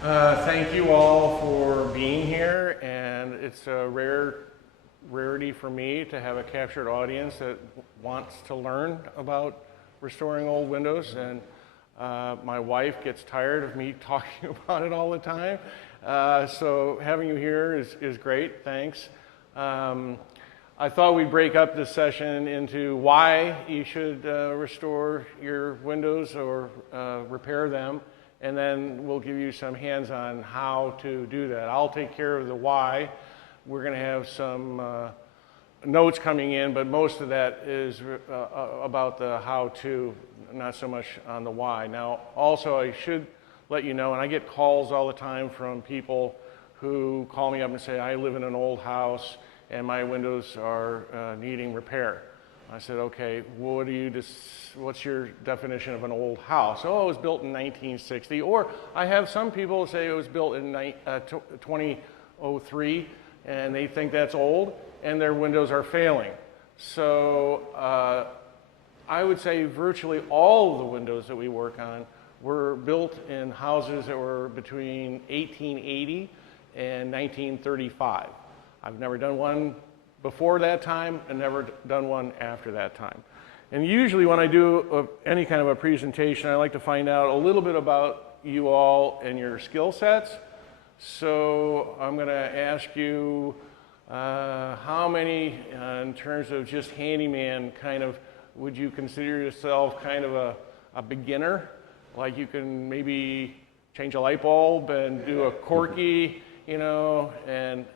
Thank you all for being here, and it's a rarity for me to have a captured audience that wants to learn about restoring old windows, and my wife gets tired of me talking about it all the time. So having you here is great, thanks. I thought we'd break up this session into why you should restore your windows or repair them, and then we'll give you some hands-on how to do that. I'll take care of the why. We're going to have some notes coming in, but most of that is about the how-to, not so much on the why. Now, also, I should let you know, and I get calls all the time from people who call me up and say, I live in an old house and my windows are needing repair. I said, okay, what's your definition of an old house? Oh, it was built in 1960. Or I have some people say it was built in 2003, and they think that's old, and their windows are failing. So I would say virtually all of the windows that we work on were built in houses that were between 1880 and 1935. I've never done one before that time and never done one after that time. And usually when I do any kind of a presentation, I like to find out a little bit about you all and your skill sets. So I'm going to ask you how many, in terms of just handyman, kind of, would you consider yourself kind of a beginner? Like you can maybe change a light bulb and do a corky, you know, and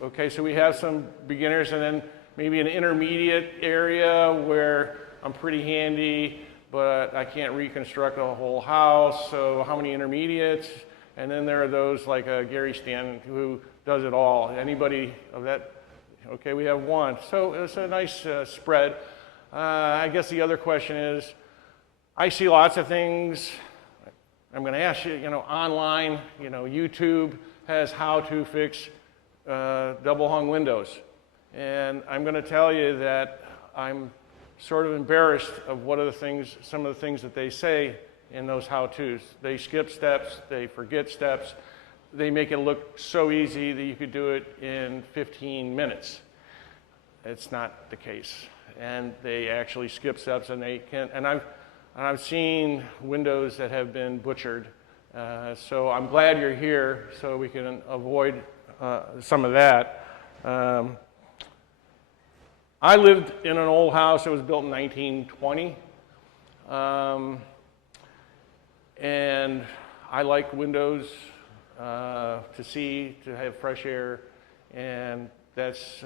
okay, so we have some beginners, and then maybe an intermediate area where I'm pretty handy, but I can't reconstruct a whole house, so how many intermediates? And then there are those like Gary Stan who does it all. Anybody of that? Okay, we have one. So it's a nice spread. I guess the other question is, I see lots of things. I'm going to ask you, online, YouTube has how to fix double hung windows. And I'm going to tell you that I'm sort of embarrassed of some of the things that they say in those how-tos. They skip steps, they forget steps, they make it look so easy that you could do it in 15 minutes. It's not the case. And they actually skip steps, and they can, and I've seen windows that have been butchered. So I'm glad you're here so we can avoid some of that. I lived in an old house that was built in 1920, and I like windows to have fresh air, and that's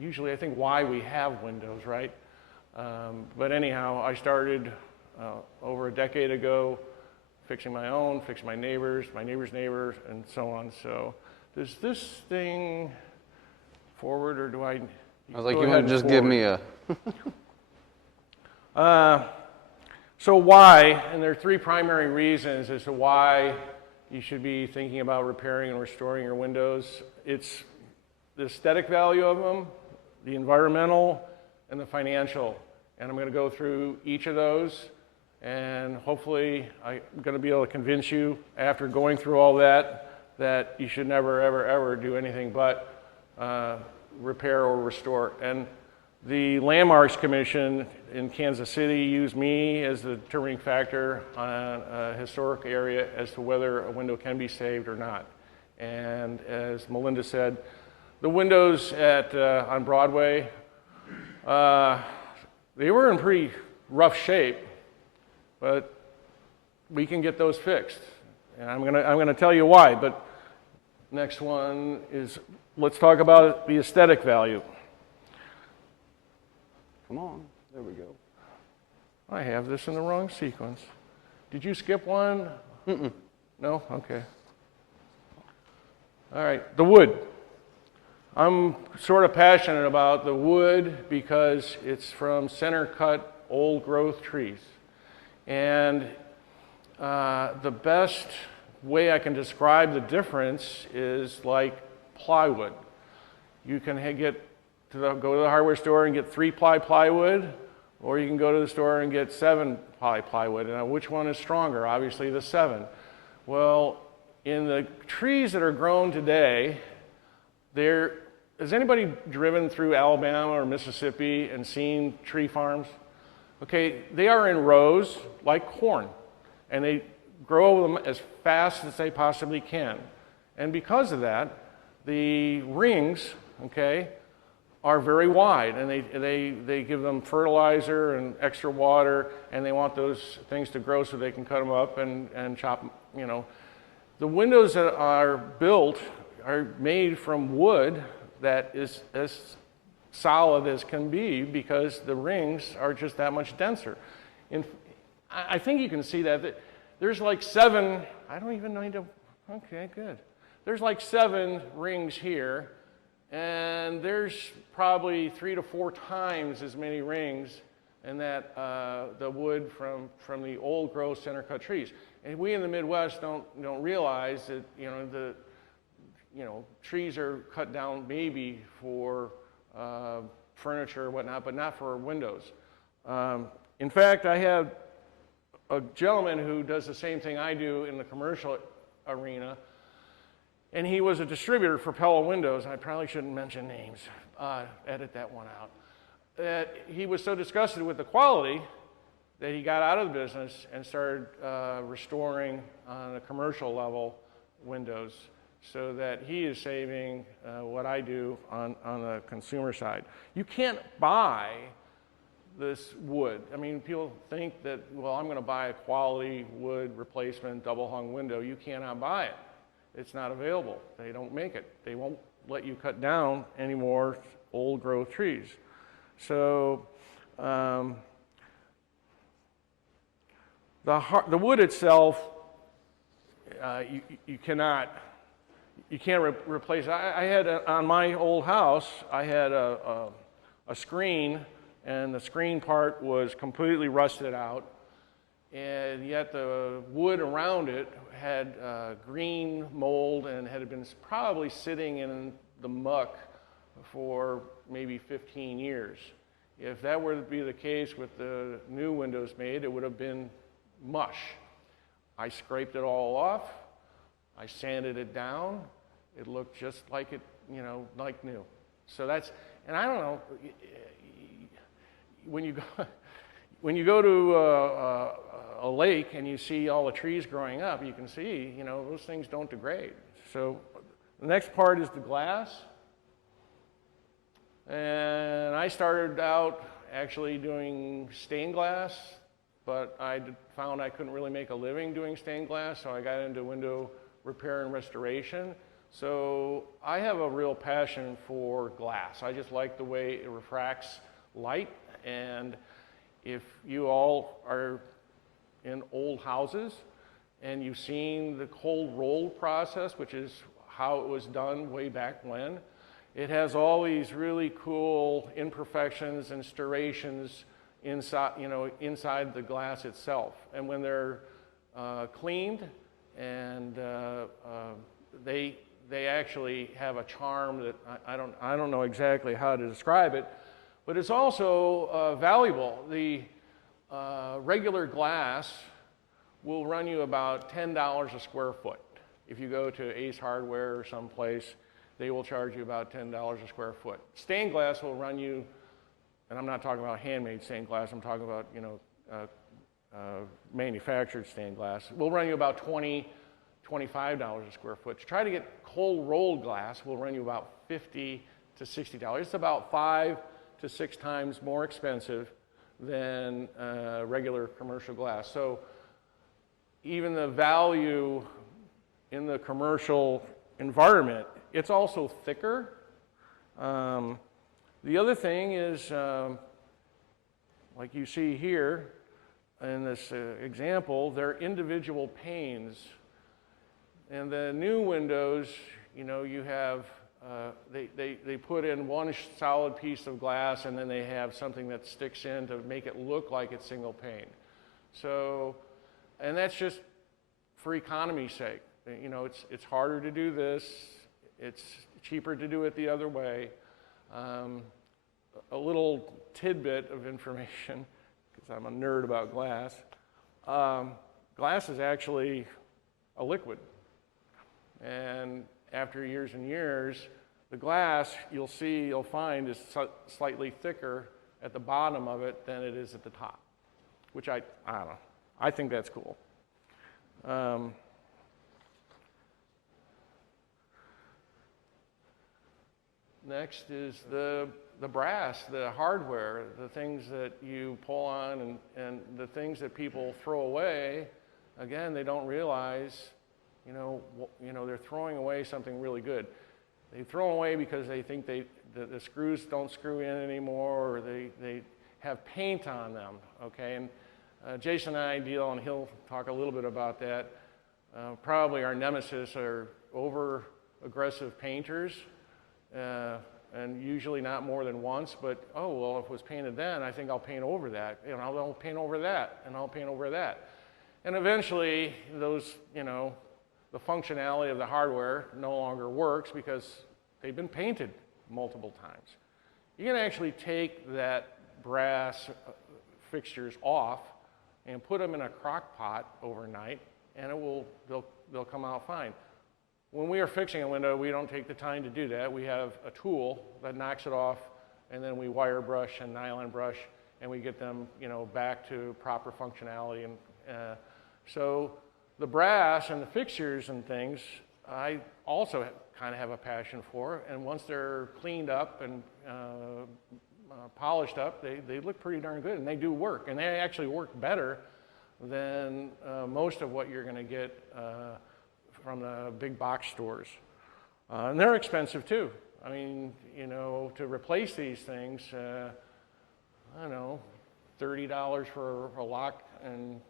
usually, I think, why we have windows, right? But anyhow, I started over a decade ago fixing my own, fixing my neighbor's neighbors, and so on. So does this thing forward, or do I? I was like, you might just give me a. So why? And there are three primary reasons as to why you should be thinking about repairing and restoring your windows. It's the aesthetic value of them, the environmental, and the financial. And I'm going to go through each of those, and hopefully I'm going to be able to convince you after going through all that you should never, ever, ever do anything but repair or restore. And the Landmarks Commission in Kansas City used me as the determining factor on a historic area as to whether a window can be saved or not. And as Melinda said, the windows on Broadway, they were in pretty rough shape, but we can get those fixed. And I'm gonna tell you why, but next one is, let's talk about the aesthetic value. Come on, there we go. I have this in the wrong sequence. Did you skip one? Mm-mm. No? Okay. All right, the wood. I'm sort of passionate about the wood because it's from center-cut, old-growth trees. And the best way I can describe the difference is like plywood. You can go to the hardware store and get 3-ply plywood, or you can go to the store and get 7-ply plywood. Now, which one is stronger? Obviously, the 7. Well, in the trees that are grown today, has anybody driven through Alabama or Mississippi and seen tree farms? Okay, they are in rows like corn, and they grow them as fast as they possibly can. And because of that, the rings, okay, are very wide, and they give them fertilizer and extra water, and they want those things to grow so they can cut them up and chop them, you know. The windows that are built are made from wood that is as solid as can be because the rings are just that much denser. I think you can see that there's like 7, I don't even know, okay, good. There's like 7 rings here, and there's probably 3 to 4 times as many rings in that the wood from the old growth center cut trees. And we in the Midwest don't realize that trees are cut down maybe for furniture or whatnot, but not for windows. In fact, I have a gentleman who does the same thing I do in the commercial arena, and he was a distributor for Pella Windows. I probably shouldn't mention names. Edit that one out. He was so disgusted with the quality that he got out of the business and started restoring on a commercial level windows, so that he is saving what I do on the consumer side. You can't buy this wood. I mean, people think that, well, I'm going to buy a quality wood replacement double hung window. You cannot buy it. It's not available. They don't make it. They won't let you cut down any more old growth trees. So the wood itself, you can't replace it. I had on my old house, I had a screen, and the screen part was completely rusted out, and yet the wood around it had green mold and had been probably sitting in the muck for maybe 15 years. If that were to be the case with the new windows made, it would have been mush. I scraped it all off. I sanded it down. It looked just like it, like new. So that's, and I don't know, when you go to a lake and you see all the trees growing up, you can see, those things don't degrade. So the next part is the glass. And I started out actually doing stained glass, but I found I couldn't really make a living doing stained glass, so I got into window repair and restoration. So I have a real passion for glass. I just like the way it refracts light, and if you all are in old houses and you've seen the cold roll process, which is how it was done way back when, it has all these really cool imperfections and striations inside, inside the glass itself. And when they're cleaned, and they actually have a charm that I don't know exactly how to describe it, but it's also valuable. The regular glass will run you about $10 a square foot. If you go to Ace Hardware or someplace, they will charge you about $10 a square foot. Stained glass will run you, and I'm not talking about handmade stained glass, I'm talking about manufactured stained glass, will run you about $20, $25 a square foot. To try to get cold rolled glass will run you about $50 to $60. It's about 5 to 6 times more expensive than regular commercial glass. So even the value in the commercial environment, it's also thicker. The other thing is, like you see here in this example, they're individual panes. And the new windows, you have, they put in one solid piece of glass, and then they have something that sticks in to make it look like it's single pane. So, and that's just for economy's sake. It's harder to do this. It's cheaper to do it the other way. A little tidbit of information, because I'm a nerd about glass. Glass is actually a liquid. And after years and years, the glass, you'll find is slightly thicker at the bottom of it than it is at the top, which I don't know. I think that's cool. Next is the brass, the hardware, the things that you pull on and the things that people throw away. Again, they don't realize, they're throwing away something really good. They throw away because they think the screws don't screw in anymore, or they have paint on them, okay? And Jason and I deal, and he'll talk a little bit about that. Probably our nemesis are over-aggressive painters, and usually not more than once, but, oh, well, if it was painted then, I think I'll paint over that, and I'll paint over that, and I'll paint over that. And eventually, those, the functionality of the hardware no longer works because they've been painted multiple times. You can actually take that brass fixtures off and put them in a crock pot overnight, and they'll come out fine. When we are fixing a window, we don't take the time to do that. We have a tool that knocks it off, and then we wire brush and nylon brush, and we get them, back to proper functionality. And so the brass and the fixtures and things, I also kind of have a passion for. And once they're cleaned up and polished up, they look pretty darn good, and they do work. And they actually work better than most of what you're going to get from the big box stores. And they're expensive too. I mean, to replace these things, I don't know, $30 for a lock and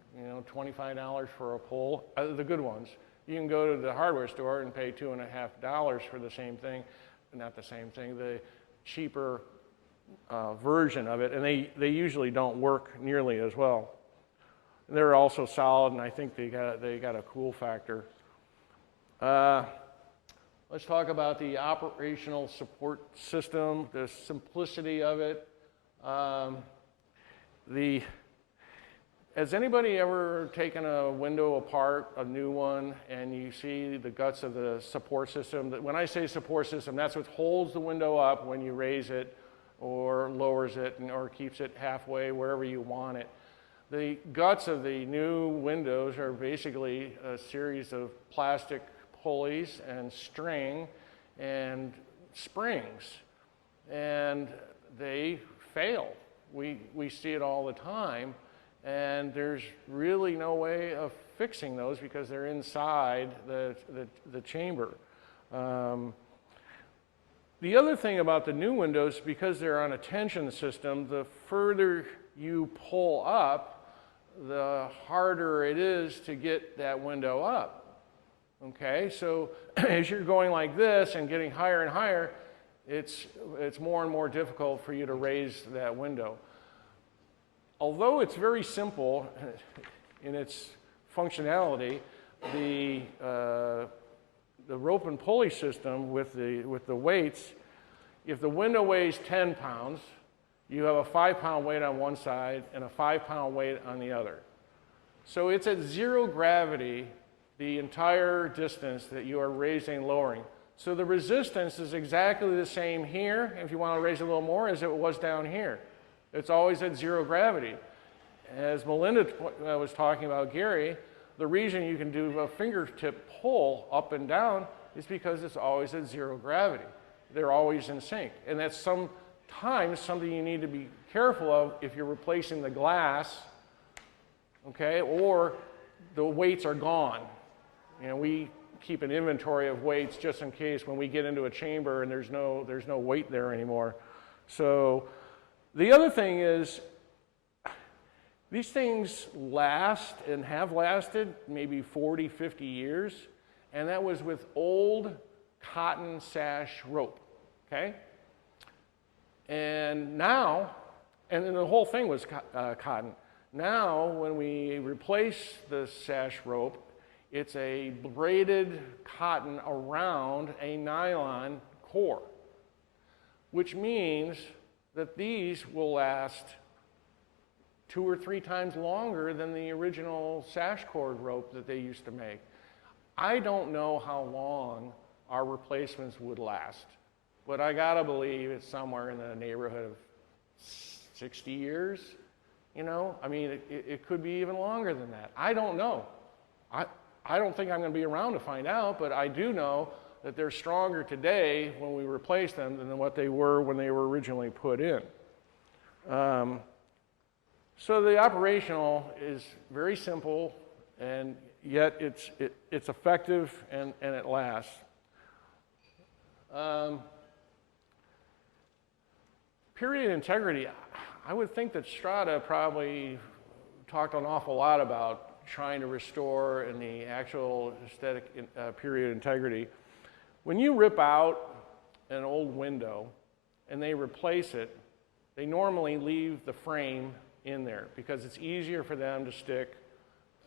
$25 for a pull, the good ones. You can go to the hardware store and pay $2.50 for the same thing, not the same thing, the cheaper version of it, and they usually don't work nearly as well. They're also solid, and I think they got a cool factor. Let's talk about the operational support system, the simplicity of it. Has anybody ever taken a window apart, a new one, and you see the guts of the support system? When I say support system, that's what holds the window up when you raise it or lowers it or keeps it halfway wherever you want it. The guts of the new windows are basically a series of plastic pulleys and string and springs, and they fail. We see it all the time, and there's really no way of fixing those because they're inside the chamber. The other thing about the new windows, because they're on a tension system, the further you pull up, the harder it is to get that window up. Okay, so as you're going like this and getting higher and higher, it's more and more difficult for you to raise that window. Although it's very simple in its functionality, the rope and pulley system with the weights, if the window weighs 10 pounds, you have a 5-pound weight on one side and a 5-pound weight on the other. So it's at zero gravity the entire distance that you are raising and lowering. So the resistance is exactly the same here, if you want to raise it a little more, as it was down here. It's always at zero gravity. As Melinda was talking about Gary, the reason you can do a fingertip pull up and down is because it's always at zero gravity. They're always in sync. And that's sometimes something you need to be careful of if you're replacing the glass, okay, or the weights are gone. We keep an inventory of weights just in case when we get into a chamber and there's no weight there anymore. So the other thing is, these things last and have lasted maybe 40, 50 years, and that was with old cotton sash rope, okay? And now, and then the whole thing was cotton. Now, when we replace the sash rope, it's a braided cotton around a nylon core, which means that these will last 2 or 3 times longer than the original sash cord rope that they used to make. I don't know how long our replacements would last, but I gotta believe it's somewhere in the neighborhood of 60 years. You know, I mean, it could be even longer than that. I don't know. I don't think I'm going to be around to find out, but I do know that they're stronger today when we replace them than what they were when they were originally put in. So the operational is very simple, and yet it's effective and it lasts. Period integrity. I would think that Strata probably talked an awful lot about trying to restore and the actual aesthetic period integrity. When you rip out an old window and they replace it, they normally leave the frame in there because it's easier for them to stick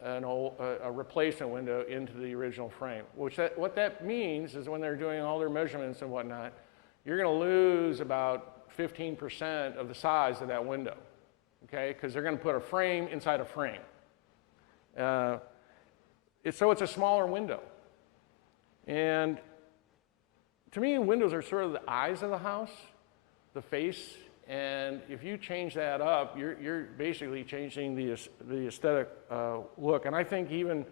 a replacement window into the original frame. What that means is when they're doing all their measurements and whatnot, you're going to lose about 15% of the size of that window, okay? Because they're going to put a frame inside a frame. So it's a smaller window. And to me, windows are sort of the eyes of the house, the face, and if you change that up, you're basically changing the aesthetic look. And I think even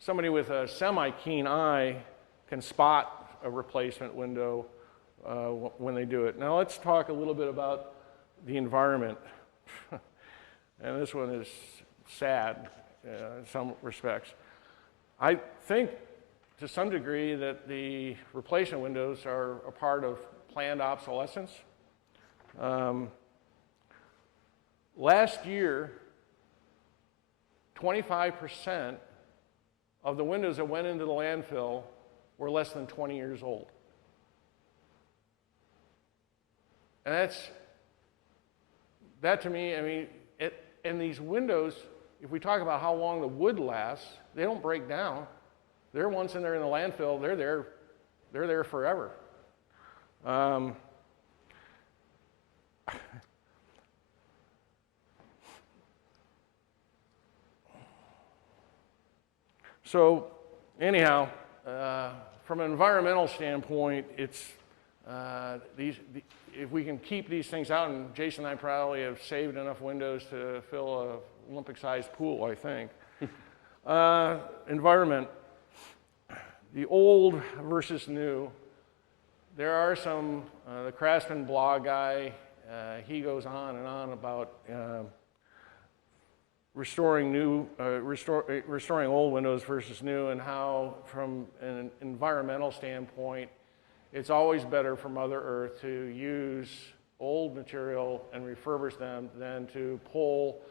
somebody with a semi-keen eye can spot a replacement window when they do it. Now let's talk a little bit about the environment. And this one is sad in some respects. I think to some degree that the replacement windows are a part of planned obsolescence. Last year, 25% of the windows that went into the landfill were less than 20 years old. And that to me, I mean, and these windows, if we talk about how long the wood lasts, they don't break down. They're once in there in the landfill, they're there forever. So anyhow, from an environmental standpoint, it's if we can keep these things out, and Jason and I probably have saved enough windows to fill an Olympic-sized pool, I think. Environment, the old versus new. There are some, the Craftsman blog guy, he goes on and on about restoring old windows versus new, and how from an environmental standpoint, it's always better for Mother Earth to use old material and refurbish them than to pull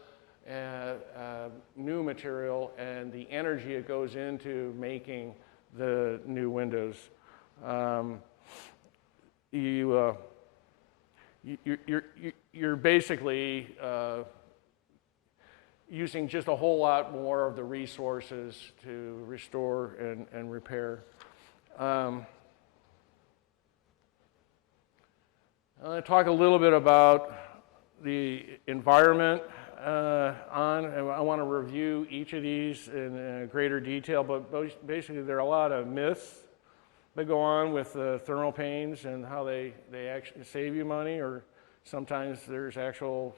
new material and the energy it goes into making the new windows. You're basically using just a whole lot more of the resources to restore and repair. I'm going to talk a little bit about the environment I want to review each of these in greater detail, but basically there are a lot of myths that go on with thermal panes and how they actually save you money, or sometimes there's actual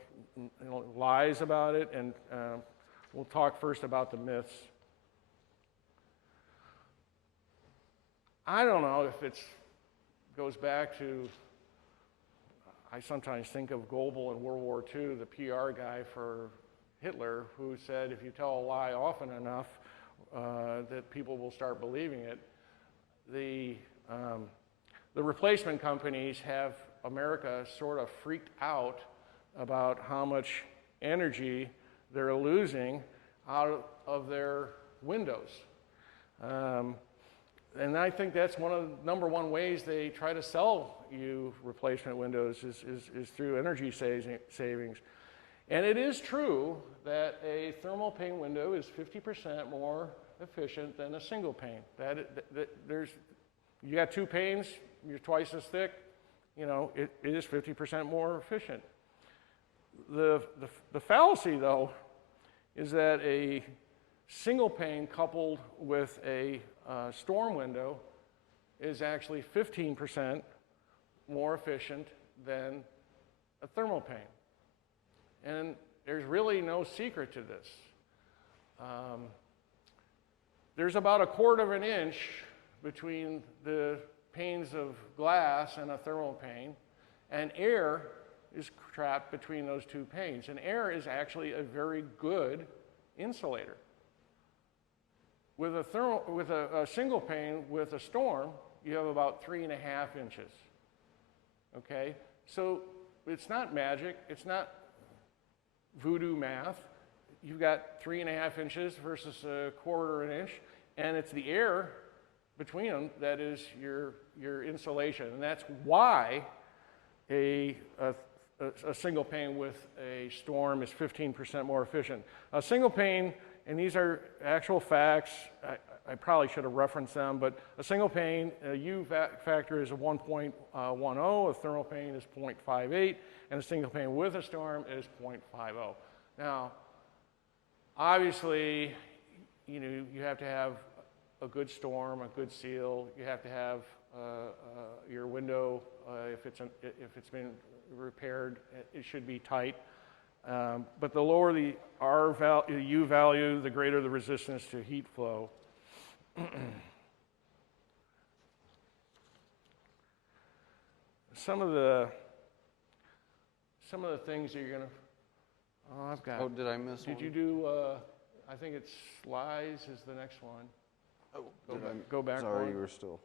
lies about it, and we'll talk first about the myths. I don't know if it goes back to, I sometimes think of Goebel in World War II, the PR guy for Hitler, who said if you tell a lie often enough that people will start believing it. The replacement companies have America sort of freaked out about how much energy they're losing out of their windows. And I think that's one of the number one ways they try to sell you replacement windows is through energy savings. And it is true that a thermal pane window is 50% more efficient than a single pane. You got two panes, you're twice as thick, you know, it is 50% more efficient. The fallacy, though, is that a single pane coupled with a storm window is actually 15% more efficient than a thermal pane. And there's really no secret to this. There's about 1/4 of an inch between the panes of glass and a thermal pane, and air is trapped between those two panes. And air is actually a very good insulator. With a single pane with a storm, you have about 3.5 inches. Okay? So it's not magic, it's not voodoo math. You've got 3.5 inches versus 1/4 of an inch, and it's the air between them that is your insulation. And that's why a single pane with a storm is 15% more efficient. A single pane, and these are actual facts, I probably should have referenced them, but a single pane, a U factor is a 1.10, a thermal pane is 0.58, and a single pane with a storm is 0.50. Now, obviously, you have to have a good storm, a good seal. You have to have your window, if it's been repaired, it should be tight. But the lower the U value, the greater the resistance to heat flow. Some of the things that you're going to. Oh, I've got. Oh, did I miss one? Did you do? I think it's slides is the next one. Oh, go back. Sorry, one. you were still.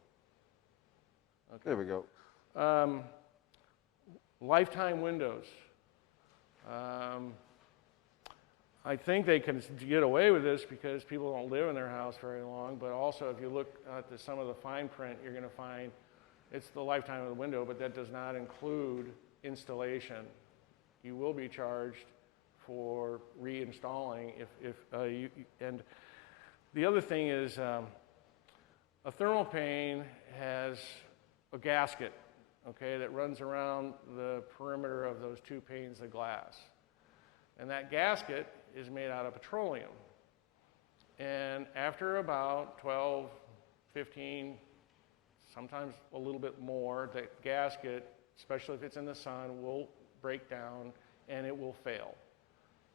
Okay. There we go. Lifetime windows. I think they can get away with this because people don't live in their house very long, but also if you look at some of the fine print, you're going to find it's the lifetime of the window, but that does not include installation. You will be charged for reinstalling and the other thing is a thermal pane has a gasket, okay, that runs around the perimeter of those two panes of glass. And that gasket is made out of petroleum. And after about 12, 15, sometimes a little bit more, the gasket, especially if it's in the sun, will break down and it will fail.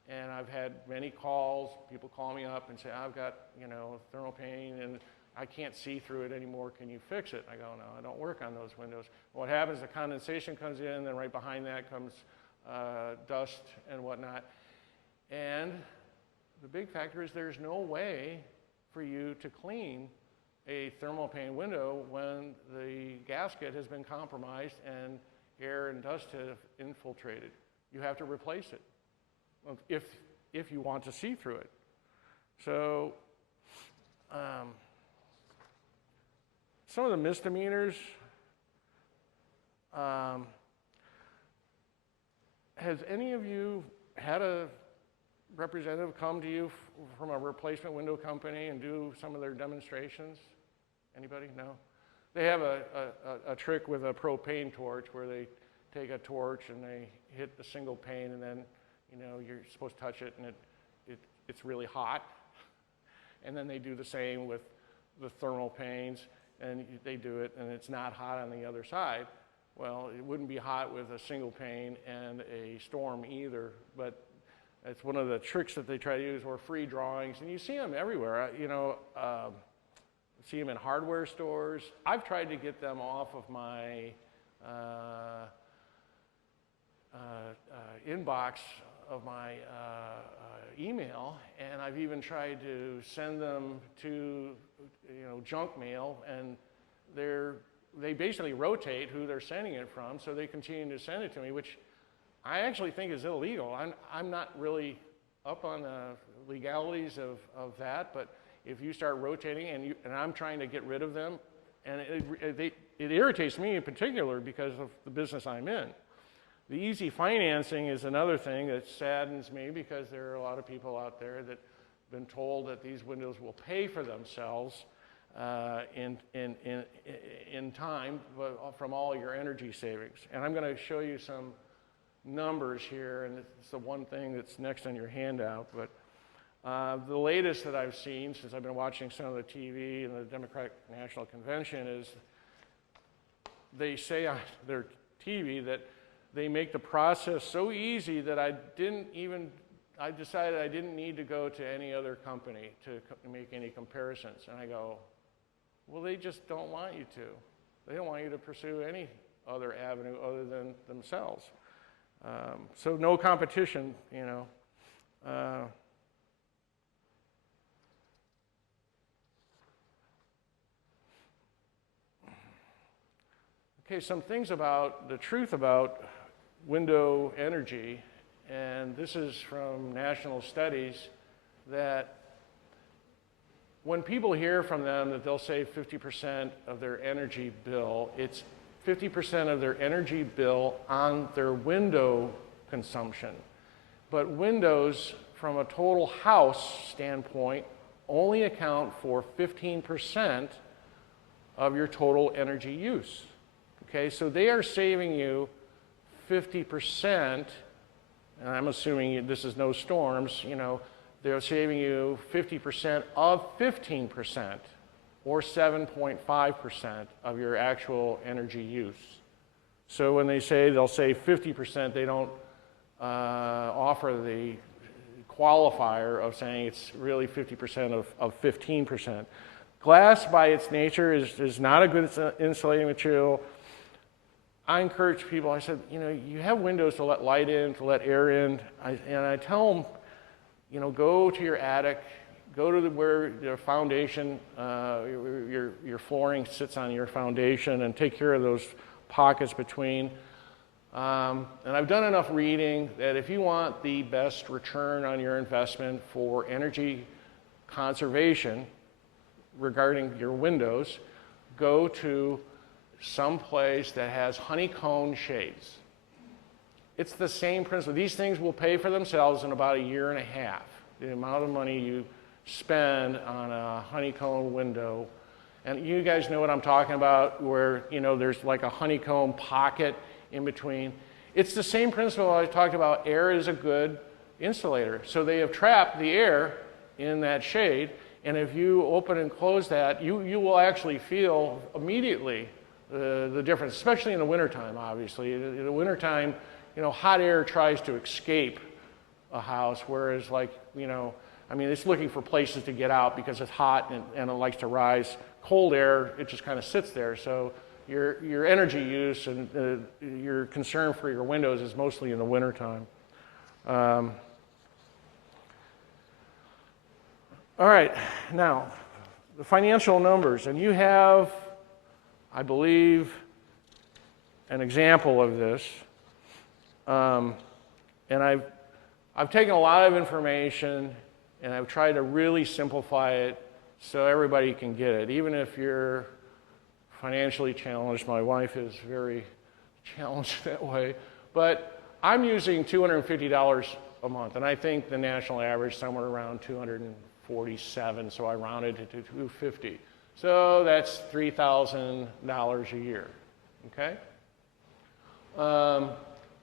And I've had many calls, people call me up and say, I've got, a thermal pane and I can't see through it anymore, can you fix it? I go, no, I don't work on those windows. What happens, the condensation comes in, and then right behind that comes dust and whatnot. And the big factor is there's no way for you to clean a thermal pane window when the gasket has been compromised and air and dust have infiltrated. You have to replace it if you want to see through it. So some of the misdemeanors, has any of you had a representative come to you from a replacement window company and do some of their demonstrations? Anybody? No? They have a trick with a propane torch where they take a torch and they hit a single pane and then, you're supposed to touch it and it's really hot. And then they do the same with the thermal panes and they do it and it's not hot on the other side. Well, it wouldn't be hot with a single pane and a storm either, but it's one of the tricks that they try to use, or free drawings, and you see them everywhere. See them in hardware stores. I've tried to get them off of my inbox of my email, and I've even tried to send them to junk mail, and they basically rotate who they're sending it from, so they continue to send it to me, which I actually think is illegal. I'm not really up on the legalities of that, but if you start rotating and I'm trying to get rid of them, and it irritates me in particular because of the business I'm in. The easy financing is another thing that saddens me because there are a lot of people out there that have been told that these windows will pay for themselves in time from all your energy savings. And I'm going to show you some numbers here, and it's the one thing that's next on your handout, but The latest that I've seen, since I've been watching some of the TV and the Democratic National Convention, is they say on their TV that they make the process so easy that I decided I didn't need to go to any other company to make any comparisons. And I go, well, they just don't want you to. They don't want you to pursue any other avenue other than themselves. So no competition, you know. Okay, some things about the truth about window energy, and this is from national studies, that when people hear from them that they'll save 50% of their energy bill, it's 50% of their energy bill on their window consumption. But windows, from a total house standpoint, only account for 15% of your total energy use. Okay, so they are saving you 50%, and I'm assuming this is no storms, you know, they're saving you 50% of 15%, or 7.5% of your actual energy use. So when they say they'll save 50%, they don't offer the qualifier of saying it's really 50% of 15%. Glass, by its nature, is not a good insulating material. I encourage people, I said, you know, you have windows to let light in, to let air in, and I tell them, you know, go to your attic, go to where your foundation, your flooring sits on your foundation, and take care of those pockets between. And I've done enough reading that if you want the best return on your investment for energy conservation regarding your windows, go to some place that has honeycomb shades. It's the same principle. These things will pay for themselves in about a year and a half. The amount of money you spend on a honeycomb window. And you guys know what I'm talking about, where, you know, there's like a honeycomb pocket in between. It's the same principle I talked about. Air is a good insulator. So they have trapped the air in that shade, and if you open and close that, you will actually feel immediately the difference, especially in the wintertime, obviously. In the wintertime, you know, hot air tries to escape a house, whereas, like, you know, I mean, it's looking for places to get out because it's hot and it likes to rise. Cold air, it just kind of sits there. So your energy use and your concern for your windows is mostly in the wintertime. All right, now, the financial numbers. And you have, I believe, an example of this. And I've taken a lot of information and I've tried to really simplify it so everybody can get it. Even if you're financially challenged, my wife is very challenged that way. But I'm using $250 a month, and I think the national average somewhere around $247, so I rounded it to $250. So that's $3,000 a year, okay?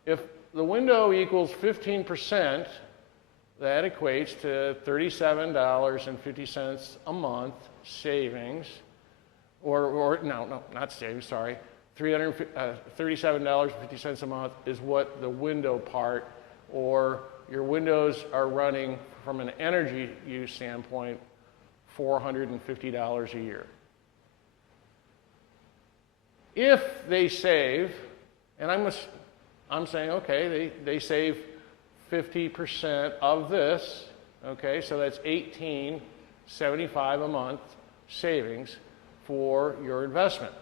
If the window equals 15%, that equates to $37.50 a month savings, or no, not savings, sorry. $37.50 a month is what the window part, or your windows are running from an energy use standpoint, $450 a year. If they save, and I'm saying, okay, they save 50% of this, okay, so that's $18.75 a month savings for your investment,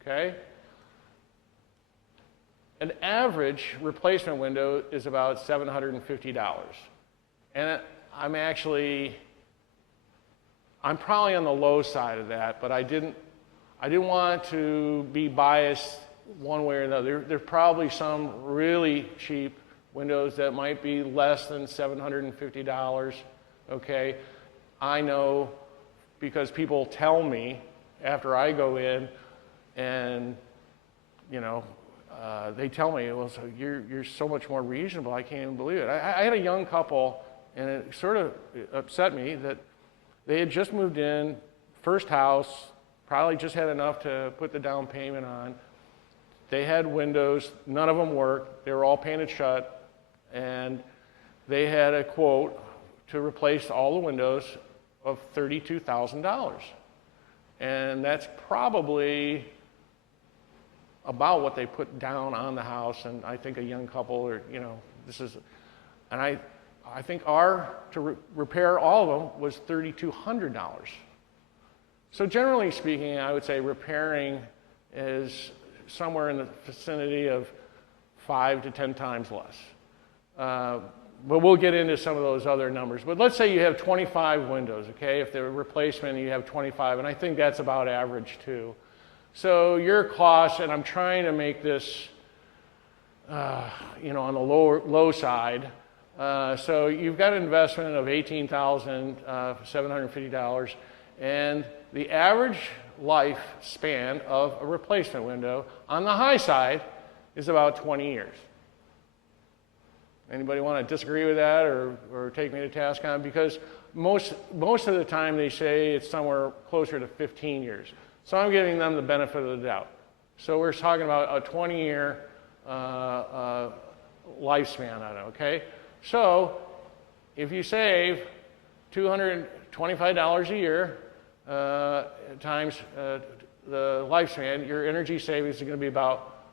okay? An average replacement window is about $750. And I'm probably on the low side of that, but I didn't want to be biased one way or another. There's probably some really cheap windows that might be less than $750, okay? I know because people tell me after I go in and, you know, they tell me, well, so you're so much more reasonable, I can't even believe it. I had a young couple and it sort of upset me that they had just moved in, first house, probably just had enough to put the down payment on. They had windows, none of them worked, they were all painted shut, and they had a quote to replace all the windows of $32,000. And that's probably about what they put down on the house, and I think a young couple, or and I think to repair all of them was $3,200. So generally speaking, I would say repairing is somewhere in the vicinity of 5 to 10 times less. But we'll get into some of those other numbers. But let's say you have 25 windows, okay? If they're a replacement, you have 25, and I think that's about average too. So your cost, and I'm trying to make this, on the low side. So you've got an investment of $18,750, and the average lifespan of a replacement window on the high side is about 20 years. Anybody want to disagree with that or take me to task on it? Because most of the time they say it's somewhere closer to 15 years. So I'm giving them the benefit of the doubt. So we're talking about a 20-year lifespan on it, okay? So if you save $225 a year times the lifespan, your energy savings is going to be about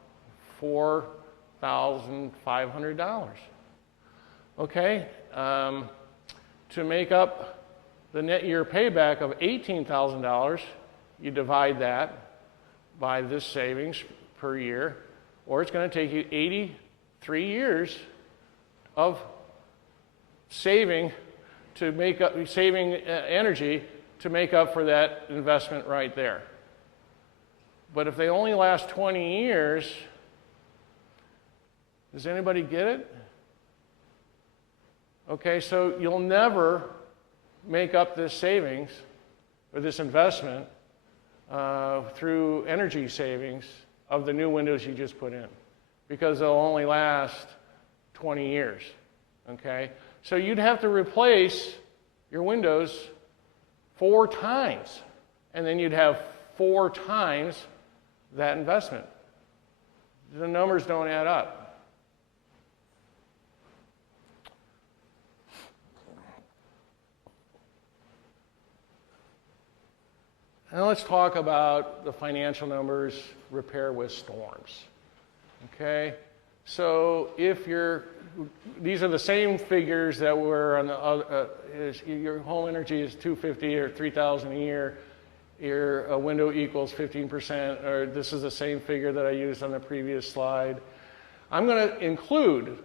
$4,500. Okay? To make up the net year payback of $18,000, you divide that by this savings per year, or it's going to take you 83 years of saving energy to make up for that investment right there. But if they only last 20 years, does anybody get it? Okay, so you'll never make up this savings or this investment through energy savings of the new windows you just put in, because they'll only last 20 years, okay? So you'd have to replace your windows 4 times, and then you'd have 4 times that investment. The numbers don't add up. Now let's talk about the financial numbers, repair with storms. Okay, so these are the same figures that were on the other, your home energy is $250 or $3,000 a year, your window equals 15%, or this is the same figure that I used on the previous slide. I'm going to include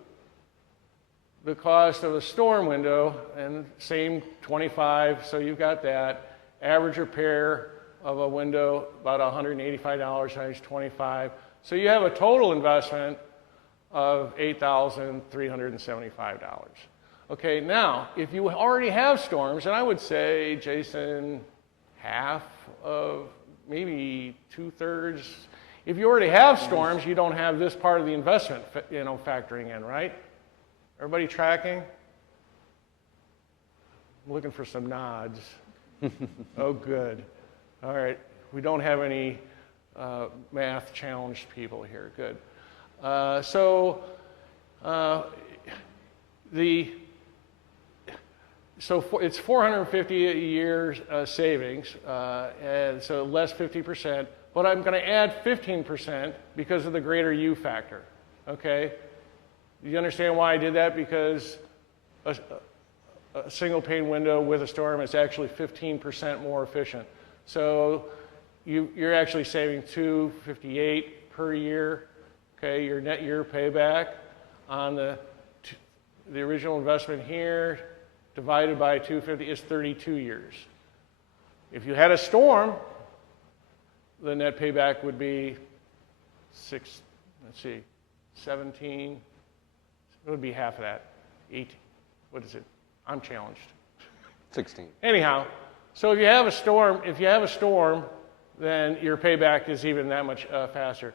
the cost of a storm window, and same 25, so you've got that. Average repair of a window, about $185 times 25. So you have a total investment of $8,375. Okay, now, if you already have storms, and I would say, Jason, half of, maybe 2/3. If you already have storms, you don't have this part of the investment, factoring in, right? Everybody tracking? I'm looking for some nods. Oh, good. All right. We don't have any math challenged people here. Good. So it's $450 a year savings, and so less 50%. But I'm going to add 15% because of the greater U factor. Okay. Do you understand why I did that? Because a single pane window with a storm is actually 15% more efficient. So you're actually saving $258 per year. Okay, your net year payback on the original investment here divided by 250 is 32 years. If you had a storm, the net payback would be 17. It would be half of that. 18. What is it? I'm challenged. 16. Anyhow, so if you have a storm, then your payback is even that much faster.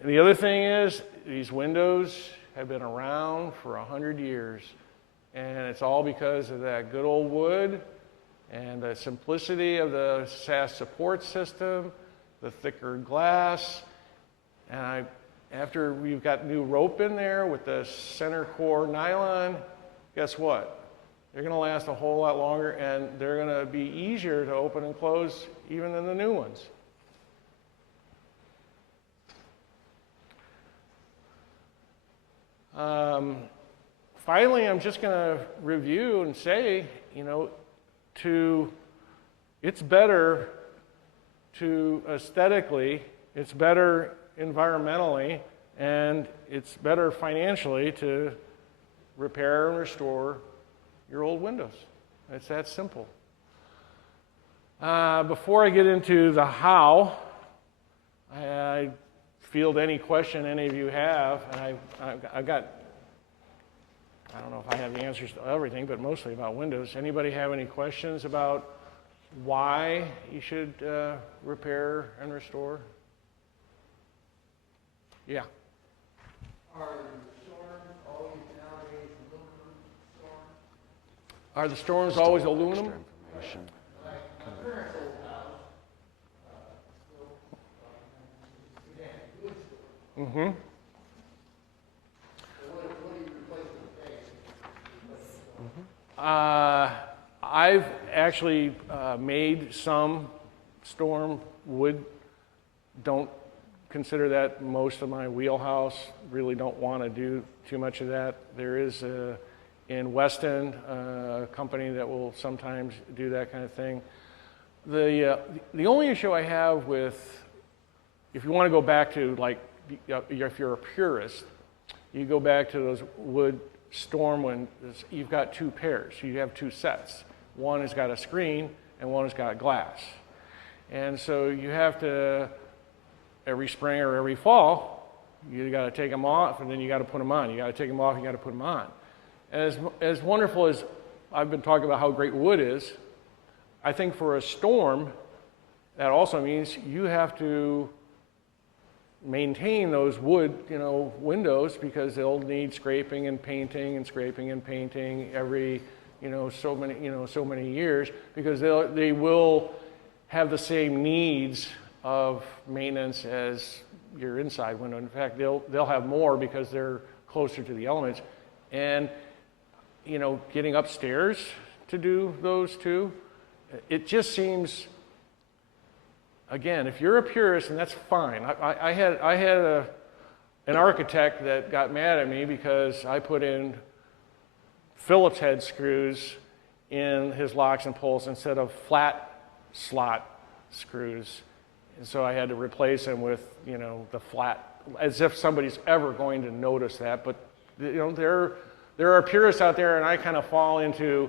And the other thing is, these windows have been around for 100 years, And it's all because of that good old wood and the simplicity of the SAS support system, the thicker glass. And after we've got new rope in there with the center core nylon, guess what? They're going to last a whole lot longer, and they're going to be easier to open and close even than the new ones. Finally, I'm just going to review and say, it's better to aesthetically, it's better environmentally, and it's better financially to repair and restore your old windows. It's that simple. Before I get into the how, I field any question any of you have, and I've got, I don't know if I have the answers to everything, but mostly about windows. Anybody have any questions about why you should repair and restore? Yeah. Are the storms always nowadays aluminum storms? Are the storms always aluminum? Like my parents' old house, wood storm. Mm-hmm. So what do you replace with base? I've actually made some storm wood. Don't consider that most of my wheelhouse. Really don't want to do too much of that. There is in Weston a company that will sometimes do that kind of thing. The only issue I have with, if you want to go back to, like, if you're a purist, you go back to those wood storm windows. You've got two pairs. You have two sets. One has got a screen and one has got glass. And so you have to, every spring or every fall, you got to take them off and then you got to put them on. You got to take them off, you got to put them on. As wonderful as I've been talking about how great wood is, I think for a storm, that also means you have to maintain those wood, windows, because they'll need scraping and painting every, so many years, because they will have the same needs of maintenance as your inside window. In fact, they'll have more because they're closer to the elements. And, getting upstairs to do those two, it just seems, again, if you're a purist, and that's fine. I had an architect that got mad at me because I put in Phillips head screws in his locks and poles instead of flat slot screws. And so I had to replace them with, the flat, as if somebody's ever going to notice that. But, there are purists out there, and I kind of fall into,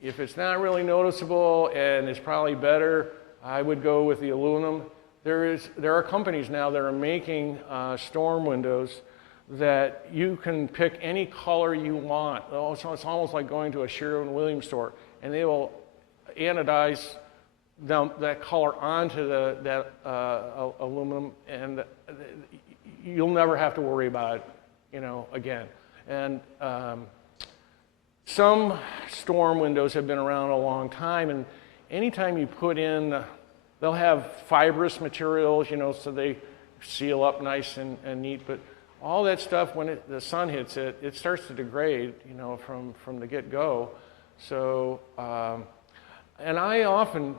if it's not really noticeable and it's probably better, I would go with the aluminum. There are companies now that are making storm windows that you can pick any color you want. So it's almost like going to a Sherwin-Williams store, and they will anodize that color onto that aluminum, and you'll never have to worry about it, again. And some storm windows have been around a long time, and anytime you put in, they'll have fibrous materials, so they seal up nice and neat, but all that stuff, when the sun hits it, it starts to degrade, from the get-go. So, and I often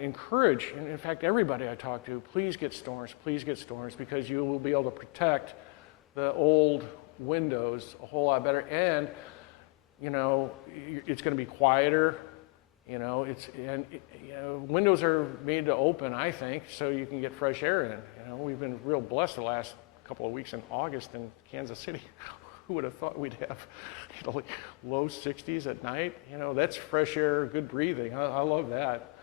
encourage, and in fact, everybody I talk to, please get storms, because you will be able to protect the old windows a whole lot better, and it's going to be quieter. Windows are made to open, I think, so you can get fresh air in. We've been real blessed the last couple of weeks in August in Kansas City. Who would have thought we'd have low 60s at night? That's fresh air, good breathing. I love that.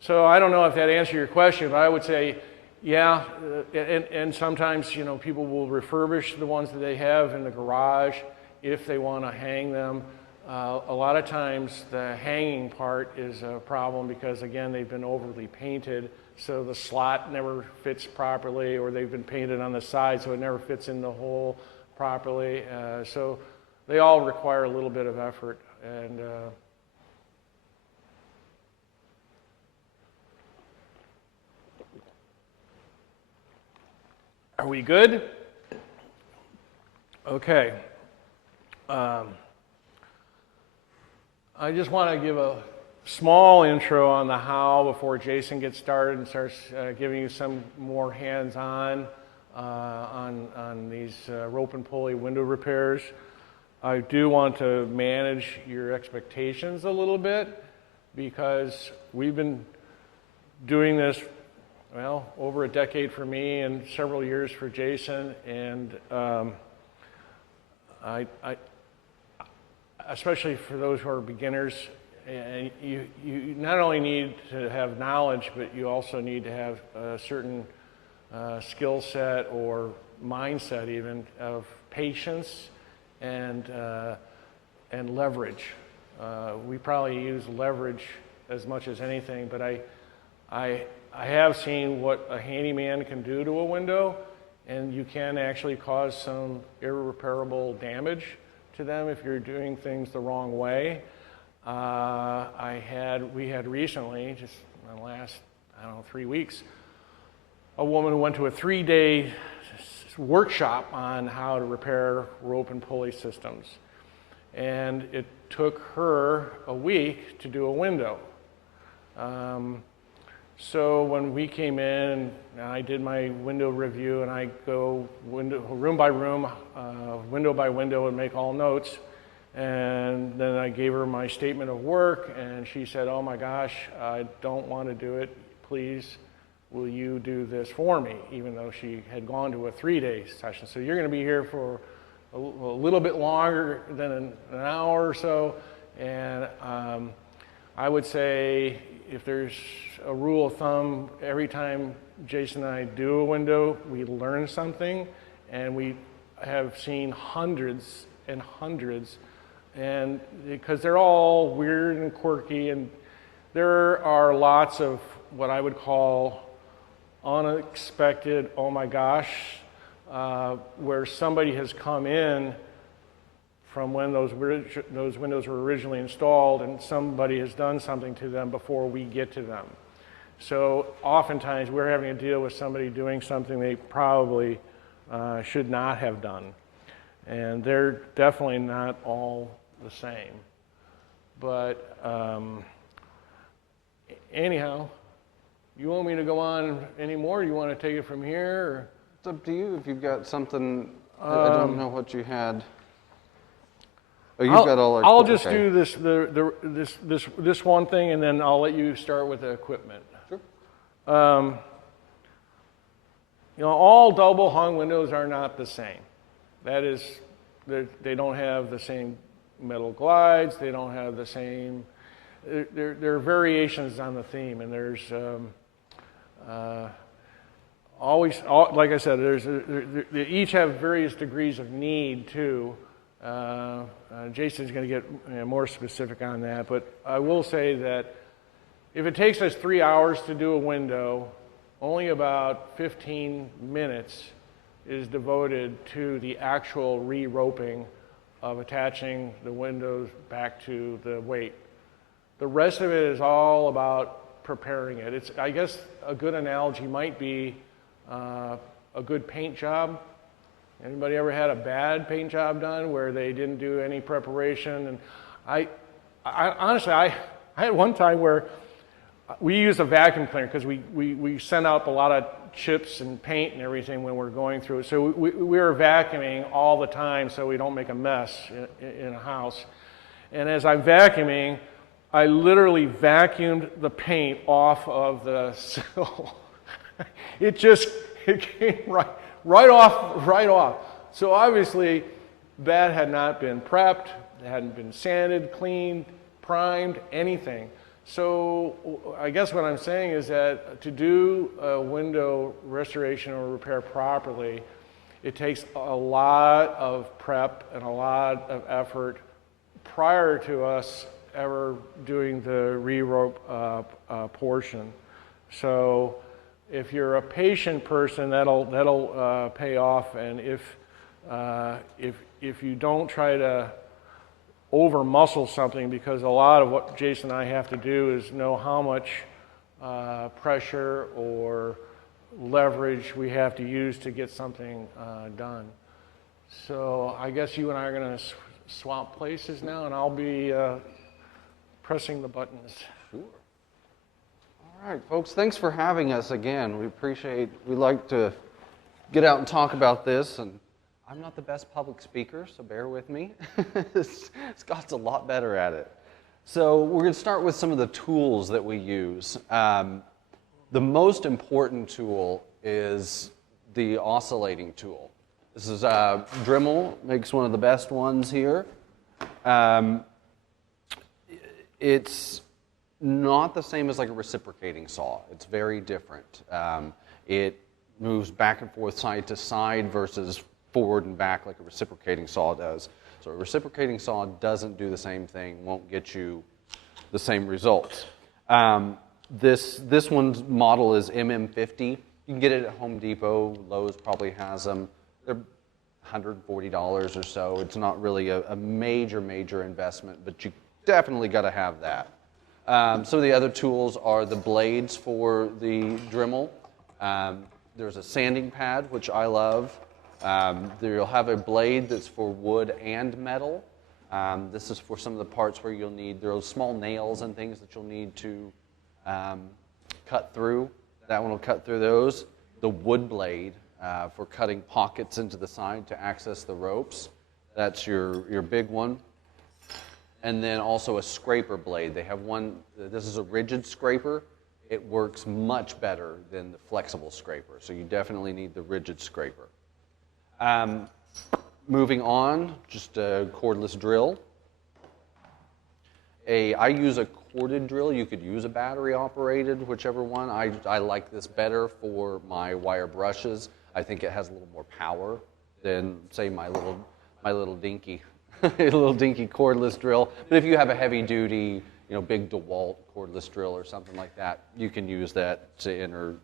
So I don't know if that answered your question, but I would say, yeah, and sometimes, people will refurbish the ones that they have in the garage if they want to hang them. A lot of times the hanging part is a problem because, again, they've been overly painted, so the slot never fits properly, or they've been painted on the side so it never fits in the hole properly. So they all require a little bit of effort. And are we good? Okay. I just want to give a small intro on the how before Jason gets started and starts giving you some more hands-on on these rope and pulley window repairs. I do want to manage your expectations a little bit because we've been doing this, well, over a decade for me and several years for Jason, and I especially for those who are beginners, and you not only need to have knowledge, but you also need to have a certain skill set or mindset even of patience and leverage. We probably use leverage as much as anything, but I have seen what a handyman can do to a window, and you can actually cause some irreparable damage to them if you're doing things the wrong way. We had recently, just in the last, 3 weeks, a woman who went to a 3-day workshop on how to repair rope and pulley systems. And it took her a week to do a window. So when we came in and I did my window review, and I go room by room, window by window, and make all notes, and then I gave her my statement of work, and she said, "Oh my gosh, I don't want to do it. Please, will you do this for me?" Even though she had gone to a 3-day session. So you're going to be here for a little bit longer than an hour or so, and I would say, if there's a rule of thumb, every time Jason and I do a window, we learn something, and we have seen hundreds and hundreds, and because they're all weird and quirky, and there are lots of what I would call unexpected, oh my gosh, where somebody has come in from when those windows were originally installed, and somebody has done something to them before we get to them. So oftentimes we're having to deal with somebody doing something they probably should not have done. And they're definitely not all the same. But anyhow, you want me to go on any more? Do you want to take it from here? Or? It's up to you if you've got something. I don't know what you had. Oh, you've got all our. I'll just do this one thing, and then I'll let you start with the equipment. Sure. All double hung windows are not the same. That is, they don't have the same metal glides. They don't have the same. There are variations on the theme, and there's always, like I said, they each have various degrees of need too. Jason's going to get more specific on that, but I will say that if it takes us 3 hours to do a window, only about 15 minutes is devoted to the actual re-roping of attaching the windows back to the weight. The rest of it is all about preparing it. I guess a good analogy might be a good paint job. Anybody ever had a bad paint job done where they didn't do any preparation? And I honestly, I had one time where we used a vacuum cleaner because we send out a lot of chips and paint and everything when we're going through it. So we were vacuuming all the time so we don't make a mess in a house. And as I'm vacuuming, I literally vacuumed the paint off of the sill. It came right off. So obviously that had not been prepped, it hadn't been sanded, cleaned, primed, anything. So I guess what I'm saying is that to do a window restoration or repair properly, it takes a lot of prep and a lot of effort prior to us ever doing the re-rope portion. So if you're a patient person, that'll pay off, and if If you don't try to over muscle something, because a lot of what Jason and I have to do is know how much pressure or leverage we have to use to get something done. So I guess you and I are going to swap places now, and I'll be pressing the buttons. Sure. All right, folks, thanks for having us again. We like to get out and talk about this, and I'm not the best public speaker, so bear with me. Scott's a lot better at it. So we're going to start with some of the tools that we use. The most important tool is the oscillating tool. This is Dremel, makes one of the best ones here. It's not the same as like a reciprocating saw. It's very different. It moves back and forth side to side versus forward and back like a reciprocating saw does. So a reciprocating saw doesn't do the same thing, won't get you the same results. This one's model is MM50. You can get it at Home Depot. Lowe's probably has them. They're $140 or so. It's not really a major investment, but you definitely got to have that. Some of the other tools are the blades for the Dremel. There's a sanding pad, which I love. You'll have a blade that's for wood and metal. This is for some of the parts where you'll need those small nails and things that you'll need to cut through. That one will cut through those. The wood blade for cutting pockets into the side to access the ropes. That's your big one. And then also a scraper blade. They have one, this is a rigid scraper. It works much better than the flexible scraper. So you definitely need the rigid scraper. Moving on, just a cordless drill. I use a corded drill. You could use a battery operated, whichever one. I like this better for my wire brushes. I think it has a little more power than, say, my little dinky little dinky cordless drill. But if you have a heavy duty, big DeWalt cordless drill or something like that, you can use that to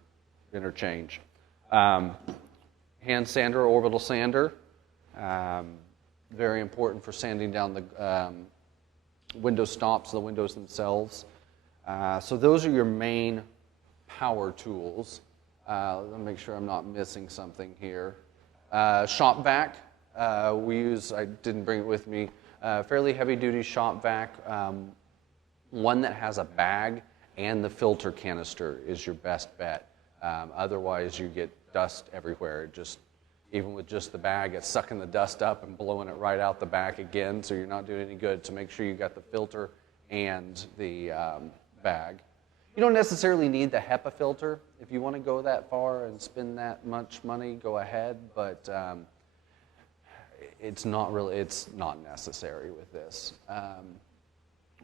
interchange. Hand sander, orbital sander, very important for sanding down the window stops, the windows themselves. So those are your main power tools. Let me make sure I'm not missing something here. Shop vac, we use, I didn't bring it with me, fairly heavy duty shop vac. One that has a bag and the filter canister is your best bet. Otherwise you get dust everywhere. Even with just the bag, it's sucking the dust up and blowing it right out the back again, so you're not doing any good. So make sure you got the filter and the bag. You don't necessarily need the HEPA filter. If you want to go that far and spend that much money, go ahead, but it's not necessary with this.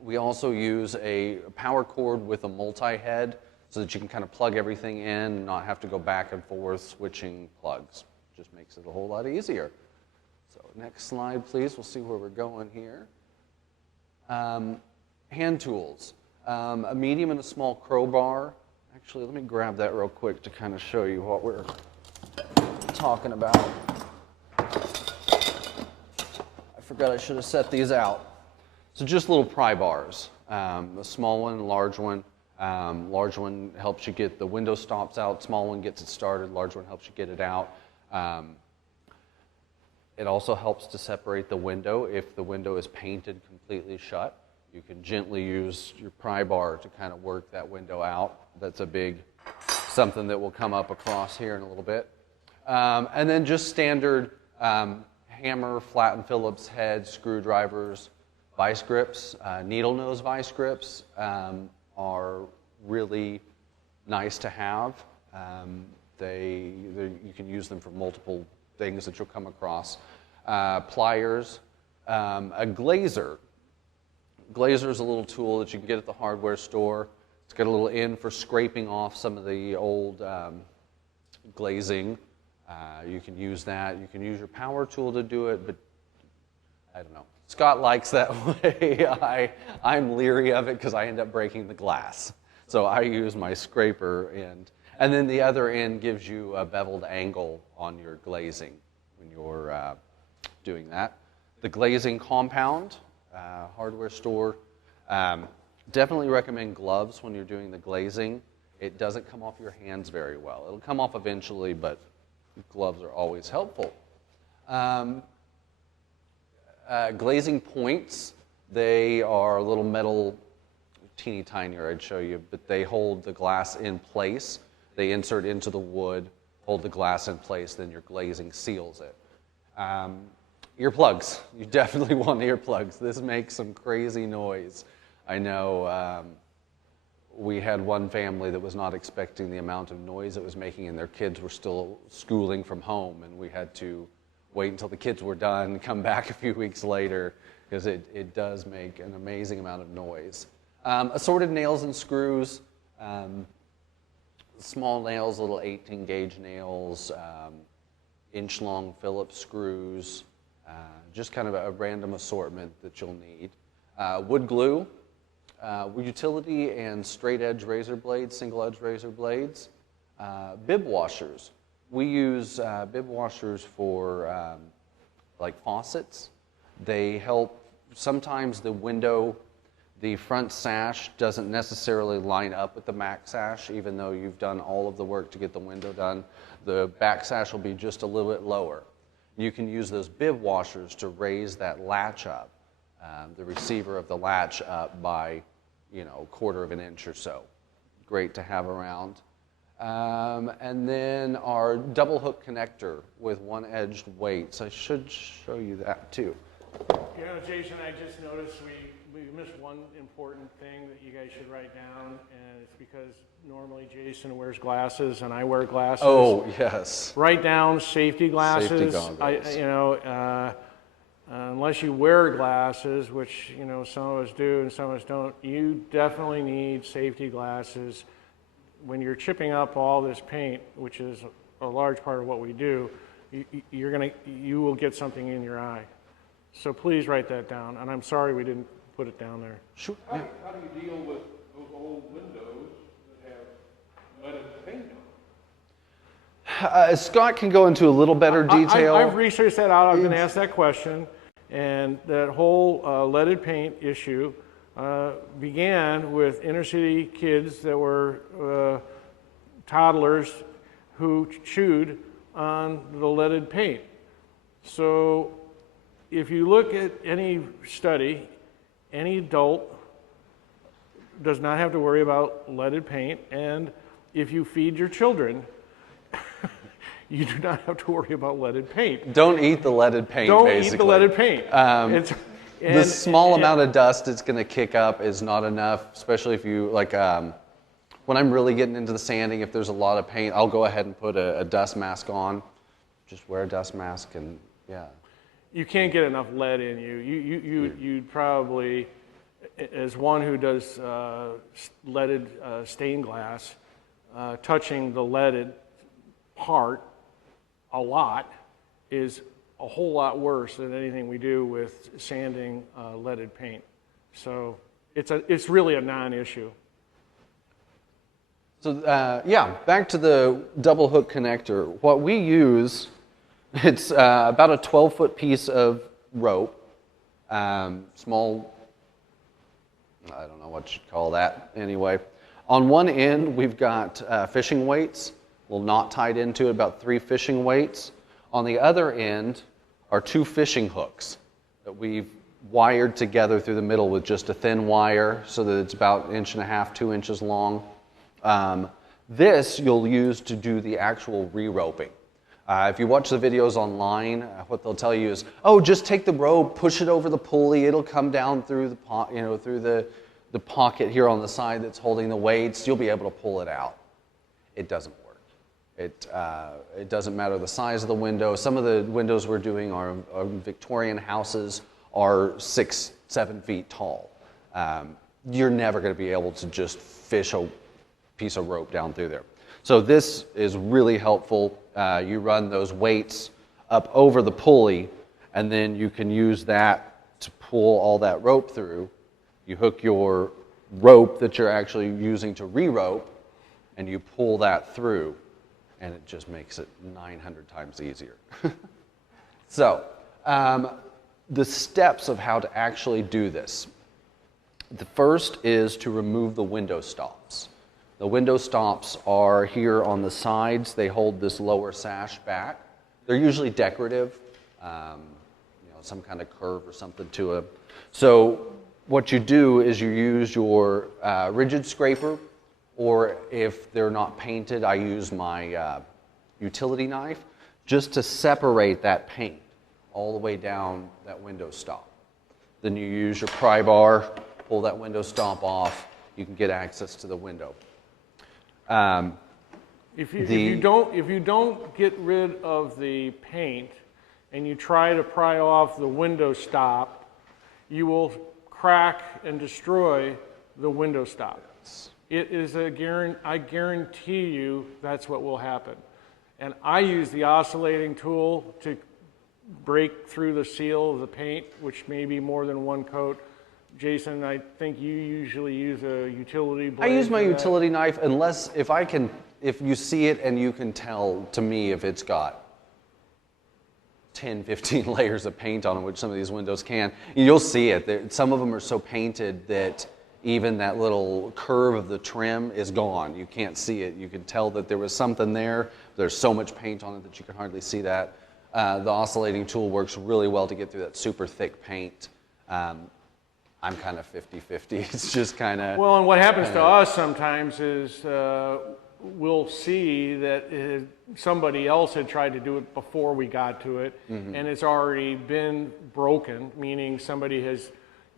We also use a power cord with a multi-head so that you can kind of plug everything in and not have to go back and forth switching plugs. Just makes it a whole lot easier. So next slide, please. We'll see where we're going here. Hand tools. A medium and a small crowbar. Actually, let me grab that real quick to kind of show you what we're talking about. I forgot I should have set these out. So just little pry bars. A small one, a large one. Large one helps you get the window stops out. Small one gets it started. Large one helps you get it out. It also helps to separate the window. If the window is painted completely shut, you can gently use your pry bar to kind of work that window out. That's a big something that will come up across here in a little bit. And then just standard hammer, flat and Phillips head, screwdrivers, vice grips. Needle nose vice grips are really nice to have. You can use them for multiple things that you'll come across. Pliers, a glazer. Glazer is a little tool that you can get at the hardware store. It's got a little end for scraping off some of the old glazing. You can use that. You can use your power tool to do it, but I don't know. Scott likes that way. I'm leery of it because I end up breaking the glass. So I use my scraper end. And then the other end gives you a beveled angle on your glazing, when you're doing that. The glazing compound, hardware store. Definitely recommend gloves when you're doing the glazing. It doesn't come off your hands very well. It'll come off eventually, but gloves are always helpful. Glazing points, they are little metal, teeny tinier I'd show you, but they hold the glass in place. They insert into the wood, hold the glass in place, then your glazing seals it. Earplugs, you definitely want earplugs. This makes some crazy noise. I know we had one family that was not expecting the amount of noise it was making, and their kids were still schooling from home, and we had to wait until the kids were done, come back a few weeks later, because it does make an amazing amount of noise. Assorted nails and screws, small nails, little 18 gauge nails, inch-long Phillips screws, just kind of a random assortment that you'll need. Wood glue, utility and straight edge razor blades, single edge razor blades, bib washers. We use bib washers for like faucets. They help, sometimes the window, the front sash doesn't necessarily line up with the back sash, even though you've done all of the work to get the window done. The back sash will be just a little bit lower. You can use those bib washers to raise that latch up, the receiver of the latch up by, a quarter of an inch or so. Great to have around. And then our double hook connector with one-edged weights. I should show you that too. Jason, I just noticed we missed one important thing that you guys should write down, and it's because normally Jason wears glasses and I wear glasses. Oh, yes. Write down safety glasses. Safety goggles. Unless you wear glasses, which some of us do and some of us don't, you definitely need safety glasses. When you're chipping up all this paint, which is a large part of what we do, you will get something in your eye. So please write that down. And I'm sorry we didn't put it down there. Sure. How do you deal with those old windows that have leaded paint on them? Scott can go into a little better detail. I've researched that out. I've been asked that question. And that whole leaded paint issue began with inner city kids that were toddlers who chewed on the leaded paint. So if you look at any study, any adult does not have to worry about leaded paint, and if you feed your children, you do not have to worry about leaded paint. Don't eat the leaded paint, basically. Don't eat the leaded paint. The small amount of dust it's going to kick up is not enough, especially if you, when I'm really getting into the sanding, if there's a lot of paint, I'll go ahead and put a dust mask on. Just wear a dust mask and, yeah. You can't get enough lead in you. You'd probably, as one who does leaded stained glass, touching the leaded part a lot is a whole lot worse than anything we do with sanding leaded paint. So it's really a non-issue. So back to the double hook connector. What we use, it's about a 12-foot piece of rope, small, I don't know what you'd call that. Anyway, on one end we've got fishing weights, little knot tied into it, about 3 fishing weights. On the other end are 2 fishing hooks that we've wired together through the middle with just a thin wire so that it's about 1.5 inches, 2 inches long. This you'll use to do the actual re-roping. If you watch the videos online, what they'll tell you is, just take the rope, push it over the pulley, it'll come down through the pocket here on the side that's holding the weights, you'll be able to pull it out. It doesn't work. It doesn't matter the size of the window. Some of the windows we're doing are Victorian houses are 6, 7 feet tall. You're never going to be able to just fish a piece of rope down through there. So this is really helpful. You run those weights up over the pulley, and then you can use that to pull all that rope through. You hook your rope that you're actually using to re-rope, and you pull that through, and it just makes it 900 times easier. So, the steps of how to actually do this. The first is to remove the window stops. The window stops are here on the sides. They hold this lower sash back. They're usually decorative, some kind of curve or something to it. So what you do is you use your rigid scraper, or if they're not painted, I use my utility knife just to separate that paint all the way down that window stop. Then you use your pry bar, pull that window stop off, you can get access to the window. If you don't get rid of the paint and you try to pry off the window stop, you will crack and destroy the window stop. It is I guarantee you that's what will happen. And I use the oscillating tool to break through the seal of the paint, which may be more than one coat. Jason, I think you usually use a utility blade. I use my utility knife unless if you see it and you can tell to me if it's got 10, 15 layers of paint on it, which some of these windows can. You'll see it. Some of them are so painted that even that little curve of the trim is gone. You can't see it. You can tell that there was something there. There's so much paint on it that you can hardly see that. The oscillating tool works really well to get through that super thick paint. I'm kind of 50-50. It's just kind of... Well, and what happens to us sometimes is we'll see that somebody else had tried to do it before we got to it, and it's already been broken, meaning somebody has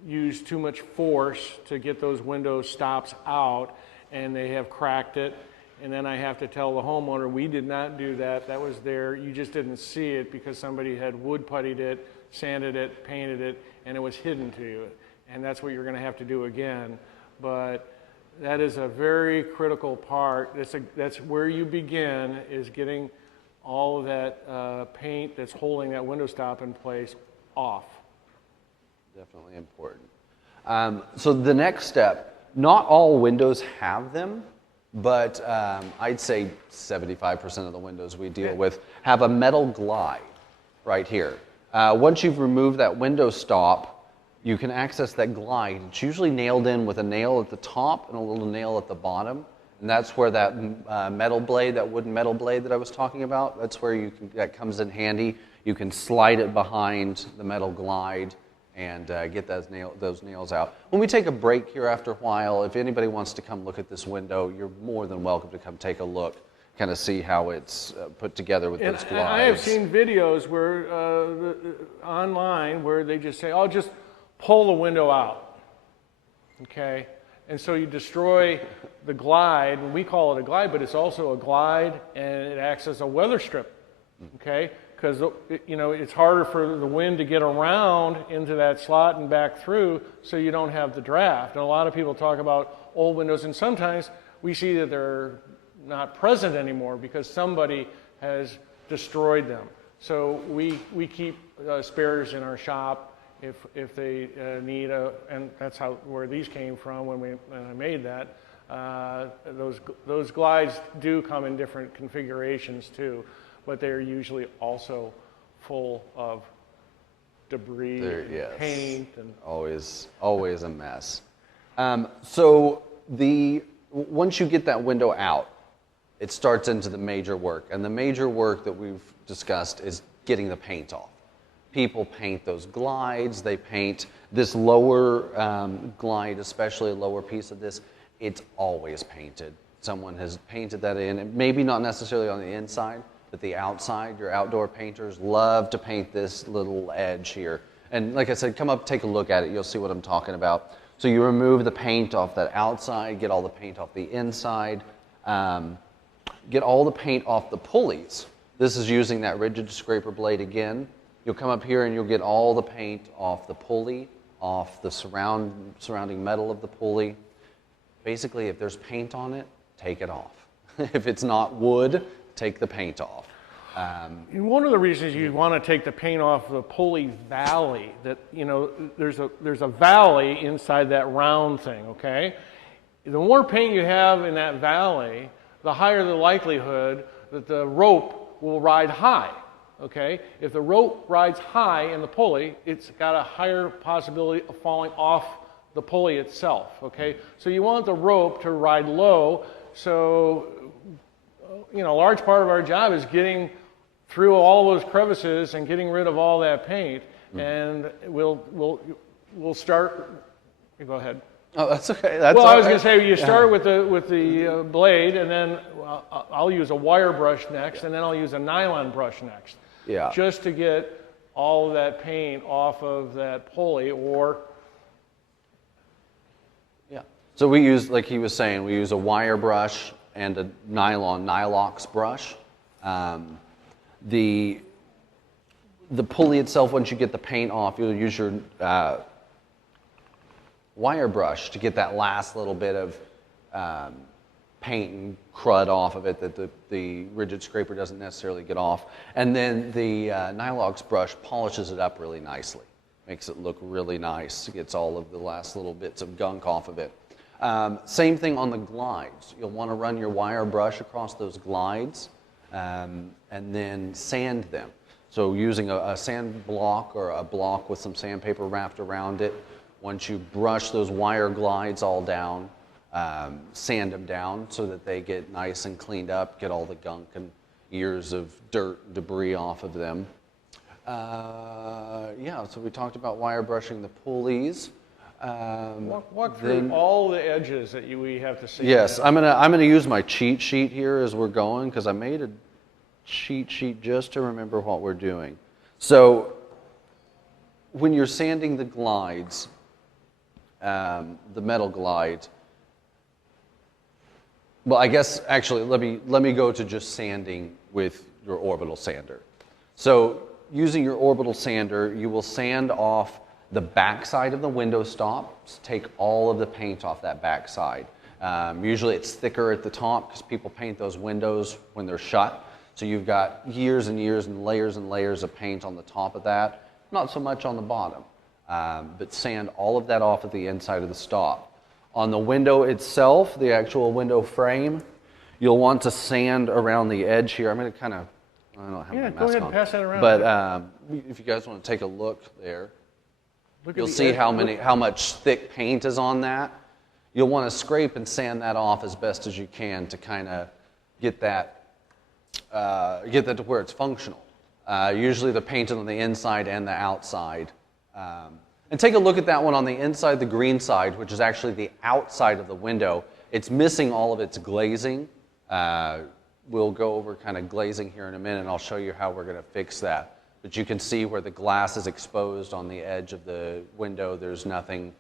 used too much force to get those window stops out, and they have cracked it. And then I have to tell the homeowner, we did not do that. That was there. You just didn't see it because somebody had wood puttied it, sanded it, painted it, and it was hidden to you. And that's what you're going to have to do again. But that is a very critical part. That's where you begin, is getting all of that paint that's holding that window stop in place off. Definitely important. So the next step, not all windows have them, but I'd say 75% of the windows we deal with have a metal glide right here. Once you've removed that window stop, you can access that glide. It's usually nailed in with a nail at the top and a little nail at the bottom. And that's where that metal blade, that wooden metal blade that I was talking about, that's where that comes in handy. You can slide it behind the metal glide and get those nails out. When we take a break here after a while, if anybody wants to come look at this window, you're more than welcome to come take a look, kind of see how it's put together with those glides. I have seen videos where online where they just say, "Oh, just pull the window out." Okay, and so you destroy the glide, and we call it a glide, but it's also a glide, and it acts as a weather strip. Okay. Because it's harder for the wind to get around into that slot and back through, so you don't have the draft. And a lot of people talk about old windows, and sometimes we see that they're not present anymore because somebody has destroyed them. So we keep spares in our shop if they need and that's where these came from when I made that. Those glides do come in different configurations too, but they're usually also full of debris, paint, and always a mess. So once you get that window out, it starts into the major work, and the major work that we've discussed is getting the paint off. People paint those glides. They paint this lower glide, especially a lower piece of this. It's always painted. Someone has painted that in, and maybe not necessarily on the inside, but the outside. Your outdoor painters love to paint this little edge here. And like I said, come up, take a look at it. You'll see what I'm talking about. So you remove the paint off that outside, get all the paint off the inside, get all the paint off the pulleys. This is using that rigid scraper blade again. You'll come up here and you'll get all the paint off the pulley, off the surrounding metal of the pulley. Basically, if there's paint on it, take it off. If it's not wood, take the paint off. One of the reasons you want to take the paint off the pulley valley, that there's a valley inside that round thing, okay? The more paint you have in that valley, the higher the likelihood that the rope will ride high, okay? If the rope rides high in the pulley, it's got a higher possibility of falling off the pulley itself, okay? So you want the rope to ride low, so, you know, a large part of our job is getting through all those crevices and getting rid of all that paint, and we'll start, go ahead. Oh, that's okay. That's Well, all I was right. going to say you start with the blade, and then I'll use a wire brush next, and then I'll use a nylon brush next. Yeah. Just to get all of that paint off of that pulley, or Yeah. So we use, like he was saying, we use a wire brush and a nylon Nylox brush. The pulley itself, once you get the paint off, you'll use your wire brush to get that last little bit of paint and crud off of it that the rigid scraper doesn't necessarily get off. And then the Nylox brush polishes it up really nicely. Makes it look really nice. Gets all of the last little bits of gunk off of it. Same thing on the glides. You'll want to run your wire brush across those glides and then sand them. So using a sand block or a block with some sandpaper wrapped around it, once you brush those wire glides all down, sand them down so that they get nice and cleaned up, get all the gunk and years of dirt and debris off of them. Yeah, so we talked about wire brushing the pulleys. walk through all the edges that we have to see. Yes, I'm gonna use my cheat sheet here as we're going, because I made a cheat sheet just to remember what we're doing. So when you're sanding the glides, the metal glide, well, I guess actually let me go to just sanding with your orbital sander. So using your orbital sander, you will sand off the back side of the window stops, take all of the paint off that back side. Usually it's thicker at the top because people paint those windows when they're shut. So you've got years and years and layers of paint on the top of that, not so much on the bottom. But sand all of that off at the inside of the stop. On the window itself, the actual window frame, you'll want to sand around the edge here. I'm going to kind of, I don't have my mask on. Go ahead and pass that around. But if you guys want to take a look there, you'll see how much thick paint is on that. You'll want to scrape and sand that off as best as you can to kind of get that to where it's functional. Usually the paint is on the inside and the outside. And take a look at that one on the inside, the green side, which is actually the outside of the window. It's missing all of its glazing. We'll go over kind of glazing here in a minute, and I'll show you how we're going to fix that. But you can see where the glass is exposed on the edge of the window. There's nothing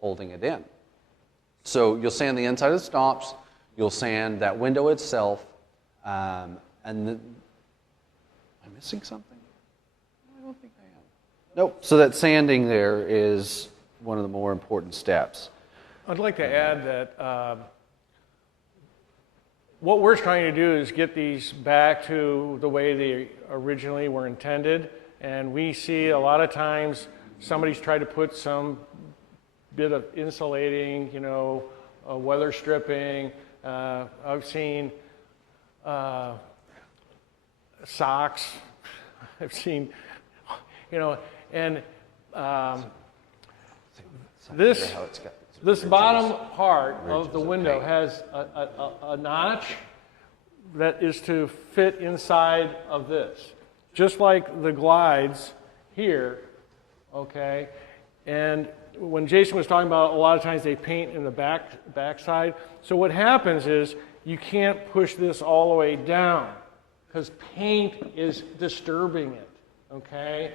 holding it in. So you'll sand the inside of the stops. You'll sand that window itself. And then, am I missing something? I don't think I am. Nope. So that sanding there is one of the more important steps. I'd like to add that what we're trying to do is get these back to the way they originally were intended. And we see a lot of times somebody's tried to put some bit of insulating, weather stripping. I've seen socks. I've seen, and this bottom part of the window has a notch that is to fit inside of this, just like the glides here, okay? And when Jason was talking about a lot of times they paint in the back side, so what happens is you can't push this all the way down because paint is disturbing it, okay?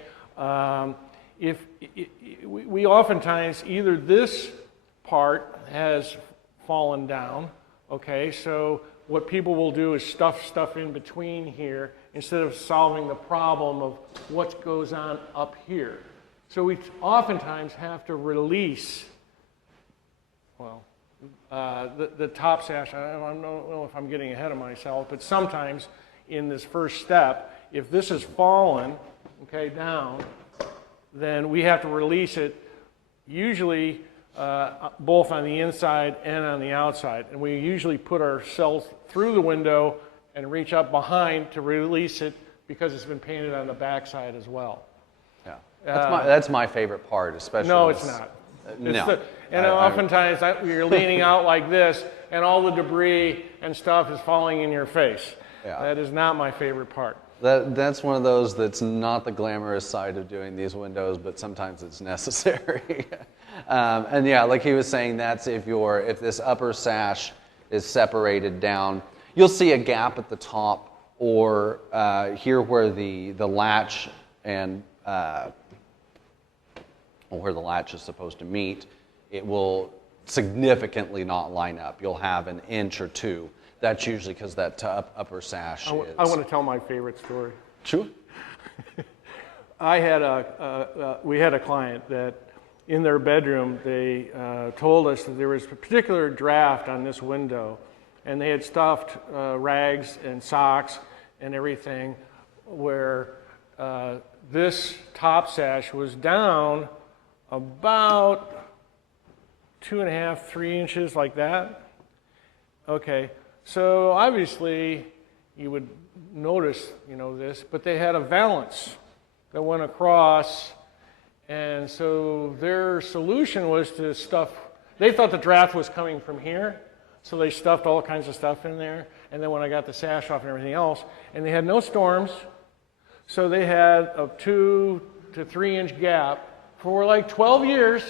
We oftentimes, either this part has fallen down, okay, so what people will do is stuff stuff in between here instead of solving the problem of what goes on up here. So we oftentimes have to release, the top sash. I don't know if I'm getting ahead of myself, but sometimes in this first step, if this has fallen, okay, down, then we have to release it, usually both on the inside and on the outside. And we usually put ourselves through the window and reach up behind to release it because it's been painted on the backside as well. Yeah, that's my favorite part, especially. No, it's not. No. Oftentimes you're leaning out like this, and all the debris and stuff is falling in your face. Yeah. That is not my favorite part. That's one of those that's not the glamorous side of doing these windows, but sometimes it's necessary. And yeah, like he was saying, that's if this upper sash is separated down, you'll see a gap at the top, or here where the latch and where the latch is supposed to meet, it will significantly not line up. You'll have an inch or two. That's usually because that upper sash is... I want to tell my favorite story. Sure. We had a client that in their bedroom, they told us that there was a particular draft on this window, and they had stuffed rags and socks and everything where this top sash was down about 2.5, 3 inches, like that. Okay. So obviously, you would notice, this, but they had a valance that went across, and so their solution was to stuff. They thought the draft was coming from here, so they stuffed all kinds of stuff in there. And then when I got the sash off and everything else, and they had no storms, so they had a 2 to 3 inch gap for like 12 years,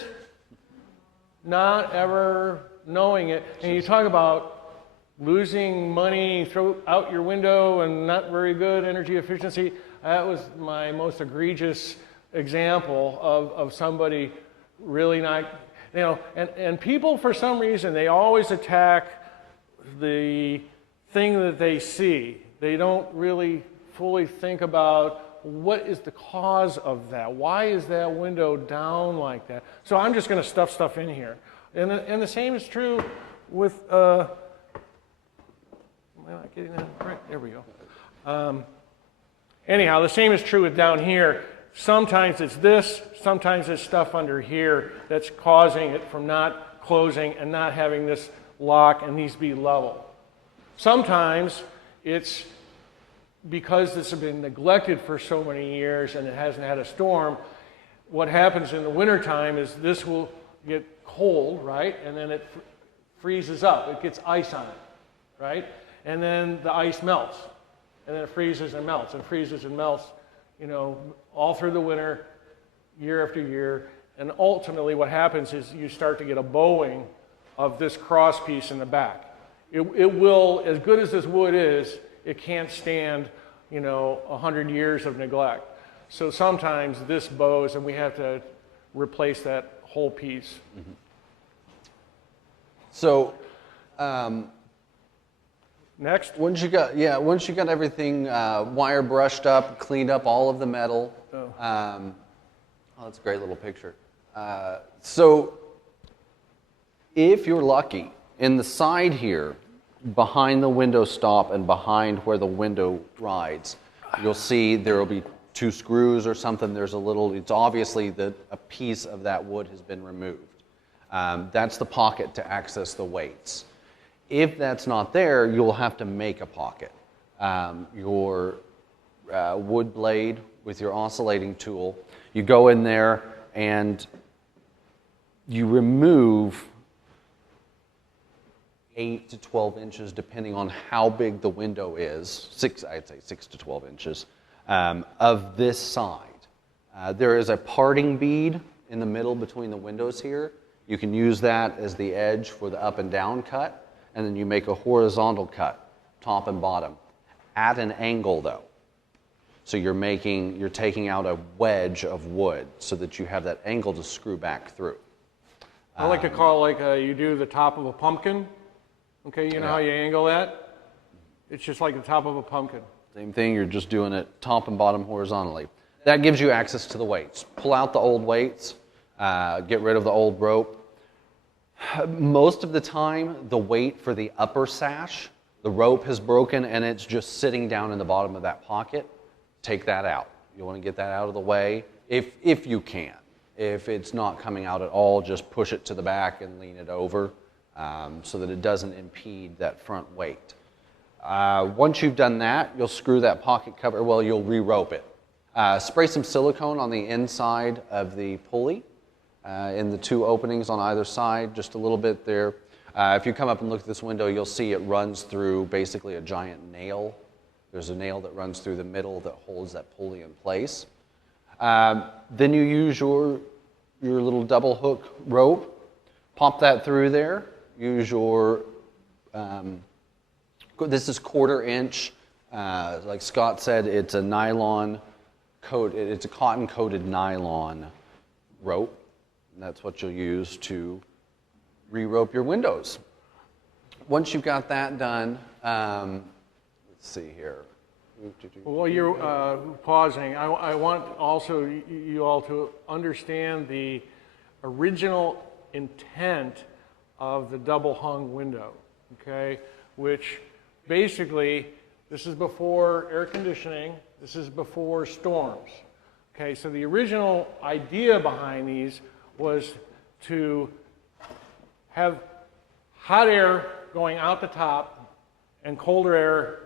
not ever knowing it. And you talk about losing money, throw out your window, and not very good energy efficiency. That was my most egregious example of somebody really not, and people for some reason, they always attack the thing that they see. They don't really fully think about what is the cause of that. Why is that window down like that? So I'm just going to stuff stuff in here. And the same is true with, am I not getting that right? There we go. Anyhow, the same is true with down here. Sometimes it's this, sometimes it's stuff under here that's causing it from not closing and not having this lock and these be level. Sometimes it's because this has been neglected for so many years and it hasn't had a storm. What happens in the wintertime is this will get cold, right? And then it freezes up. It gets ice on it, right? And then the ice melts. And then it freezes and melts and freezes and melts, all through the winter, year after year. And ultimately what happens is you start to get a bowing of this cross piece in the back. It will, as good as this wood is, it can't stand, 100 years of neglect. So sometimes this bows and we have to replace that whole piece. Mm-hmm. So, next. Once you got everything wire brushed up, cleaned up all of the metal. That's a great little picture. So, if you're lucky, in the side here, behind the window stop and behind where the window rides, you'll see there will be 2 screws or something. It's obviously that a piece of that wood has been removed. That's the pocket to access the weights. If that's not there, you'll have to make a pocket. Your wood blade with your oscillating tool, you go in there and you remove 8 to 12 inches, depending on how big the window is, I'd say 6 to 12 inches, of this side. There is a parting bead in the middle between the windows here. You can use that as the edge for the up and down cut, and then you make a horizontal cut, top and bottom, at an angle though. So you're taking out a wedge of wood so that you have that angle to screw back through. I like to call it like you do the top of a pumpkin. Okay, you know how you angle that? It's just like the top of a pumpkin. Same thing, you're just doing it top and bottom horizontally. That gives you access to the weights. Pull out the old weights, get rid of the old rope. Most of the time, the weight for the upper sash, the rope has broken and it's just sitting down in the bottom of that pocket. Take that out. You want to get that out of the way if you can. If it's not coming out at all, just push it to the back and lean it over so that it doesn't impede that front weight. Once you've done that, you'll screw that pocket cover, well, you'll re-rope it. Spray some silicone on the inside of the pulley in the 2 openings on either side, just a little bit there. If you come up and look at this window, you'll see it runs through basically a giant nail. There's a nail that runs through the middle that holds that pulley in place. Then you use your little double hook rope, pop that through there, use your, this is 1/4 inch, like Scott said, it's a nylon coat, it's a cotton coated nylon rope, and that's what you'll use to re-rope your windows. Once you've got that done, let's see here. While you're pausing, I want also you all to understand the original intent of the double hung window, okay? Which basically, this is before air conditioning, this is before storms. Okay, so the original idea behind these was to have hot air going out the top and colder air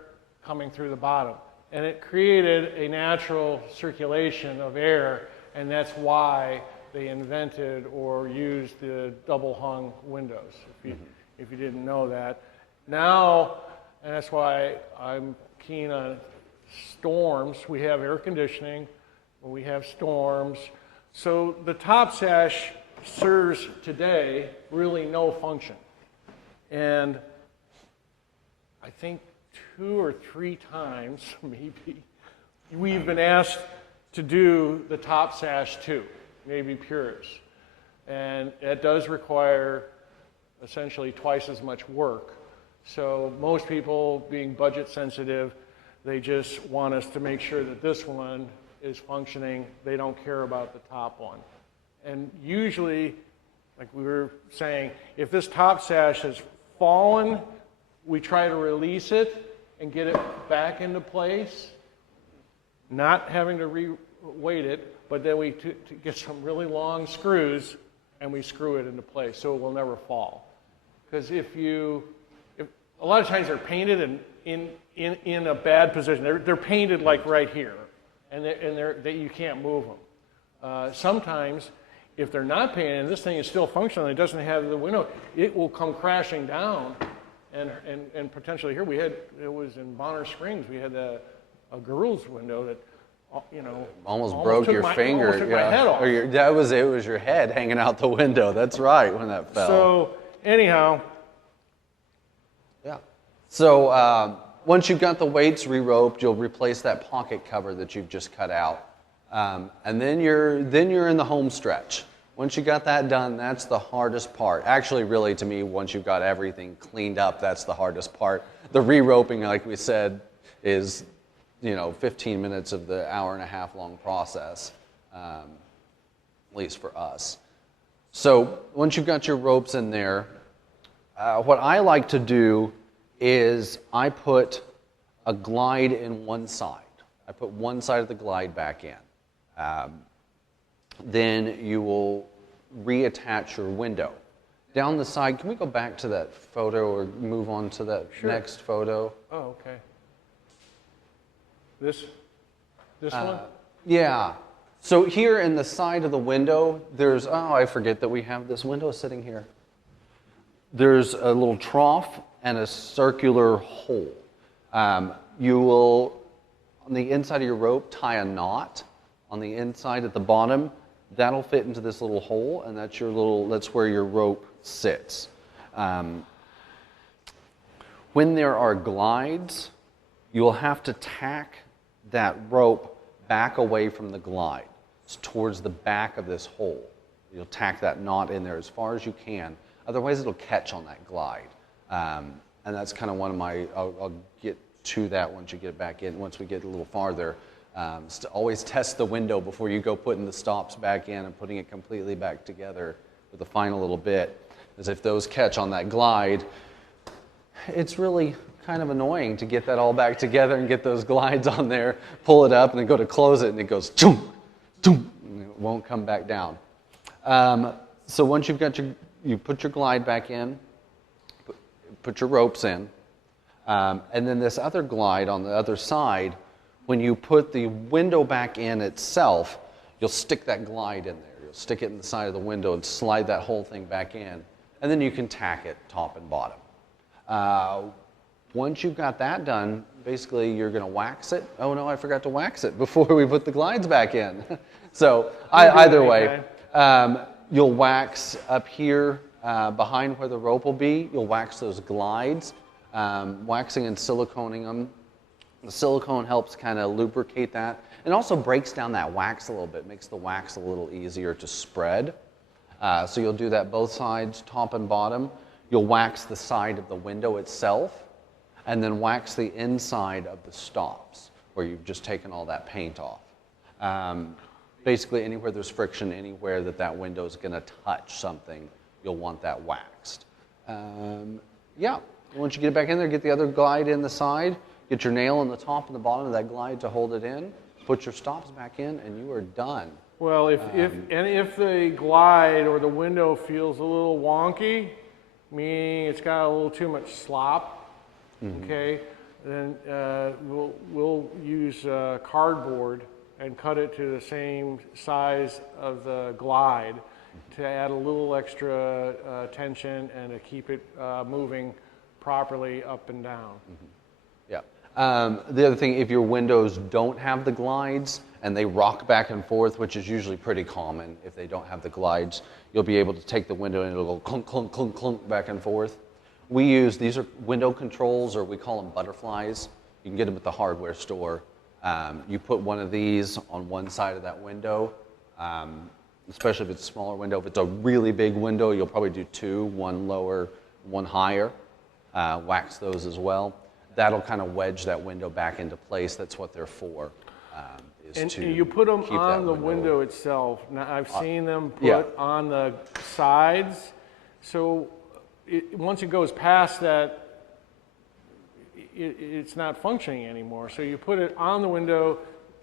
coming through the bottom. And it created a natural circulation of air, and that's why they invented or used the double hung windows, if you didn't know that. Now, and that's why I'm keen on storms. We have air conditioning, we have storms. So the top sash serves today really no function. And I think 2 or 3 times, maybe, we've been asked to do the top sash too, Navy Pures. And it does require essentially twice as much work. So most people, being budget sensitive, they just want us to make sure that this one is functioning. They don't care about the top one. And usually, like we were saying, if this top sash has fallen, we try to release it and get it back into place, not having to re-weight it, but then we get some really long screws and we screw it into place so it will never fall. Because if a lot of times they're painted in a bad position. They're painted like right here, and you can't move them. Sometimes, if they're not painted and this thing is still functional and it doesn't have the window, it will come crashing down, and potentially here it was in Bonner Springs, we had a girl's window that, almost broke your finger. Almost took my head off. Or it was your head hanging out the window. That's right, when that fell. So anyhow. Yeah. So once you've got the weights re-roped, you'll replace that pocket cover that you've just cut out. And then you're in the home stretch. Once you got that done, that's the hardest part. Actually, really, to me, once you've got everything cleaned up, that's the hardest part. The re-roping, like we said, is 15 minutes of the hour-and-a-half long process, at least for us. So once you've got your ropes in there, what I like to do is I put a glide in one side. I put one side of the glide back in. Then you will reattach your window. Down the side, can we go back to that photo or move on to that next photo? Oh, okay. This one? Yeah. So here in the side of the window, there's, I forget that we have this window sitting here. There's a little trough and a circular hole. You will, on the inside of your rope, tie a knot on the inside at the bottom. That'll fit into this little hole, and that's where your rope sits. When there are glides, you'll have to tack that rope back away from the glide. It's towards the back of this hole. You'll tack that knot in there as far as you can. Otherwise, it'll catch on that glide. And that's kind of one of my, I'll get to that once you get back in, once we get a little farther. Always test the window before you go putting the stops back in and putting it completely back together with the final little bit. As if those catch on that glide, it's really kind of annoying to get that all back together and get those glides on there, pull it up, and then go to close it, and it goes, choom, choom, and it won't come back down. So once you've got you put your glide back in, put your ropes in. And then this other glide on the other side, when you put the window back in itself, you'll stick that glide in there. You'll stick it in the side of the window and slide that whole thing back in. And then you can tack it top and bottom. Once you've got that done, basically you're going to wax it. Oh no, I forgot to wax it before we put the glides back in. So either way, you'll wax up here behind where the rope will be. You'll wax those glides, waxing and siliconing them. The silicone helps kind of lubricate that and also breaks down that wax a little bit, makes the wax a little easier to spread. So you'll do that both sides, top and bottom. You'll wax the side of the window itself and then wax the inside of the stops where you've just taken all that paint off. Basically anywhere there's friction, anywhere that window is going to touch something, you'll want that waxed. Yeah, once you get it back in there, get the other glide in the side, get your nail in the top and the bottom of that glide to hold it in, put your stops back in, and you are done. Well, if the glide or the window feels a little wonky, meaning it's got a little too much slop, okay, then we'll use cardboard and cut it to the same size of the glide to add a little extra tension and to keep it moving properly up and down. Yeah. The other thing, if your windows don't have the glides and they rock back and forth, which is usually pretty common if they don't have the glides, you'll be able to take the window and it'll go clunk, clunk, clunk, clunk back and forth. These are window controls, or we call them butterflies. You can get them at the hardware store. You put one of these on one side of that window, especially if it's a smaller window. If it's a really big window, you'll probably do two, one lower, one higher. Wax those as well. That'll kind of wedge that window back into place. That's what they're for. And you put them on the window itself. Now, I've seen them put on the sides. So once it goes past that, it's not functioning anymore. So you put it on the window,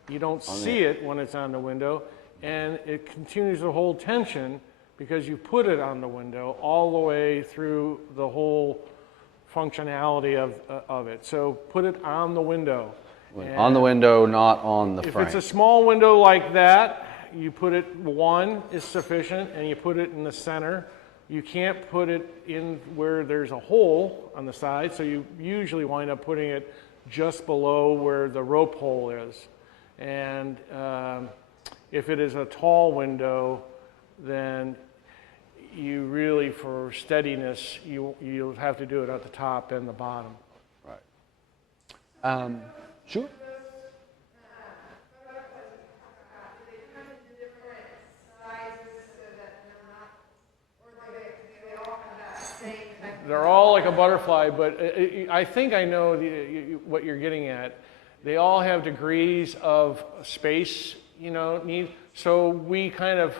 you don't see it when it's on the window, and it continues to hold tension because you put it on the window all the way through the whole functionality of it. So put it on the window. On the window, not on the frame. If it's a small window like that, you put it, one is sufficient, and you put it in the center. You can't put it in where there's a hole on the side, so you usually wind up putting it just below where the rope hole is. And if it is a tall window, then you really, for steadiness, you'll have to do it at the top and the bottom. Right. Sure. They're all like a butterfly, but I think I know what you're getting at. They all have degrees of space, need. So we kind of,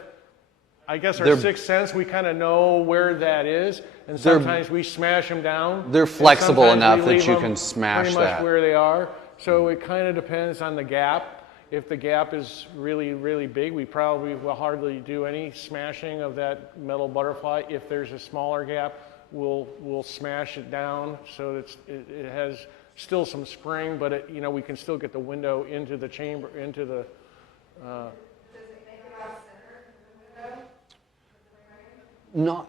I guess our sixth sense, we kind of know where that is, and sometimes we smash them down. They're flexible enough that you can smash pretty much where they are. So it kind of depends on the gap. If the gap is really, really big, we probably will hardly do any smashing of that metal butterfly. If there's a smaller gap, we'll smash it down so that it has still some spring, but we can still get the window into the chamber, into the. Does it make it off center in the window?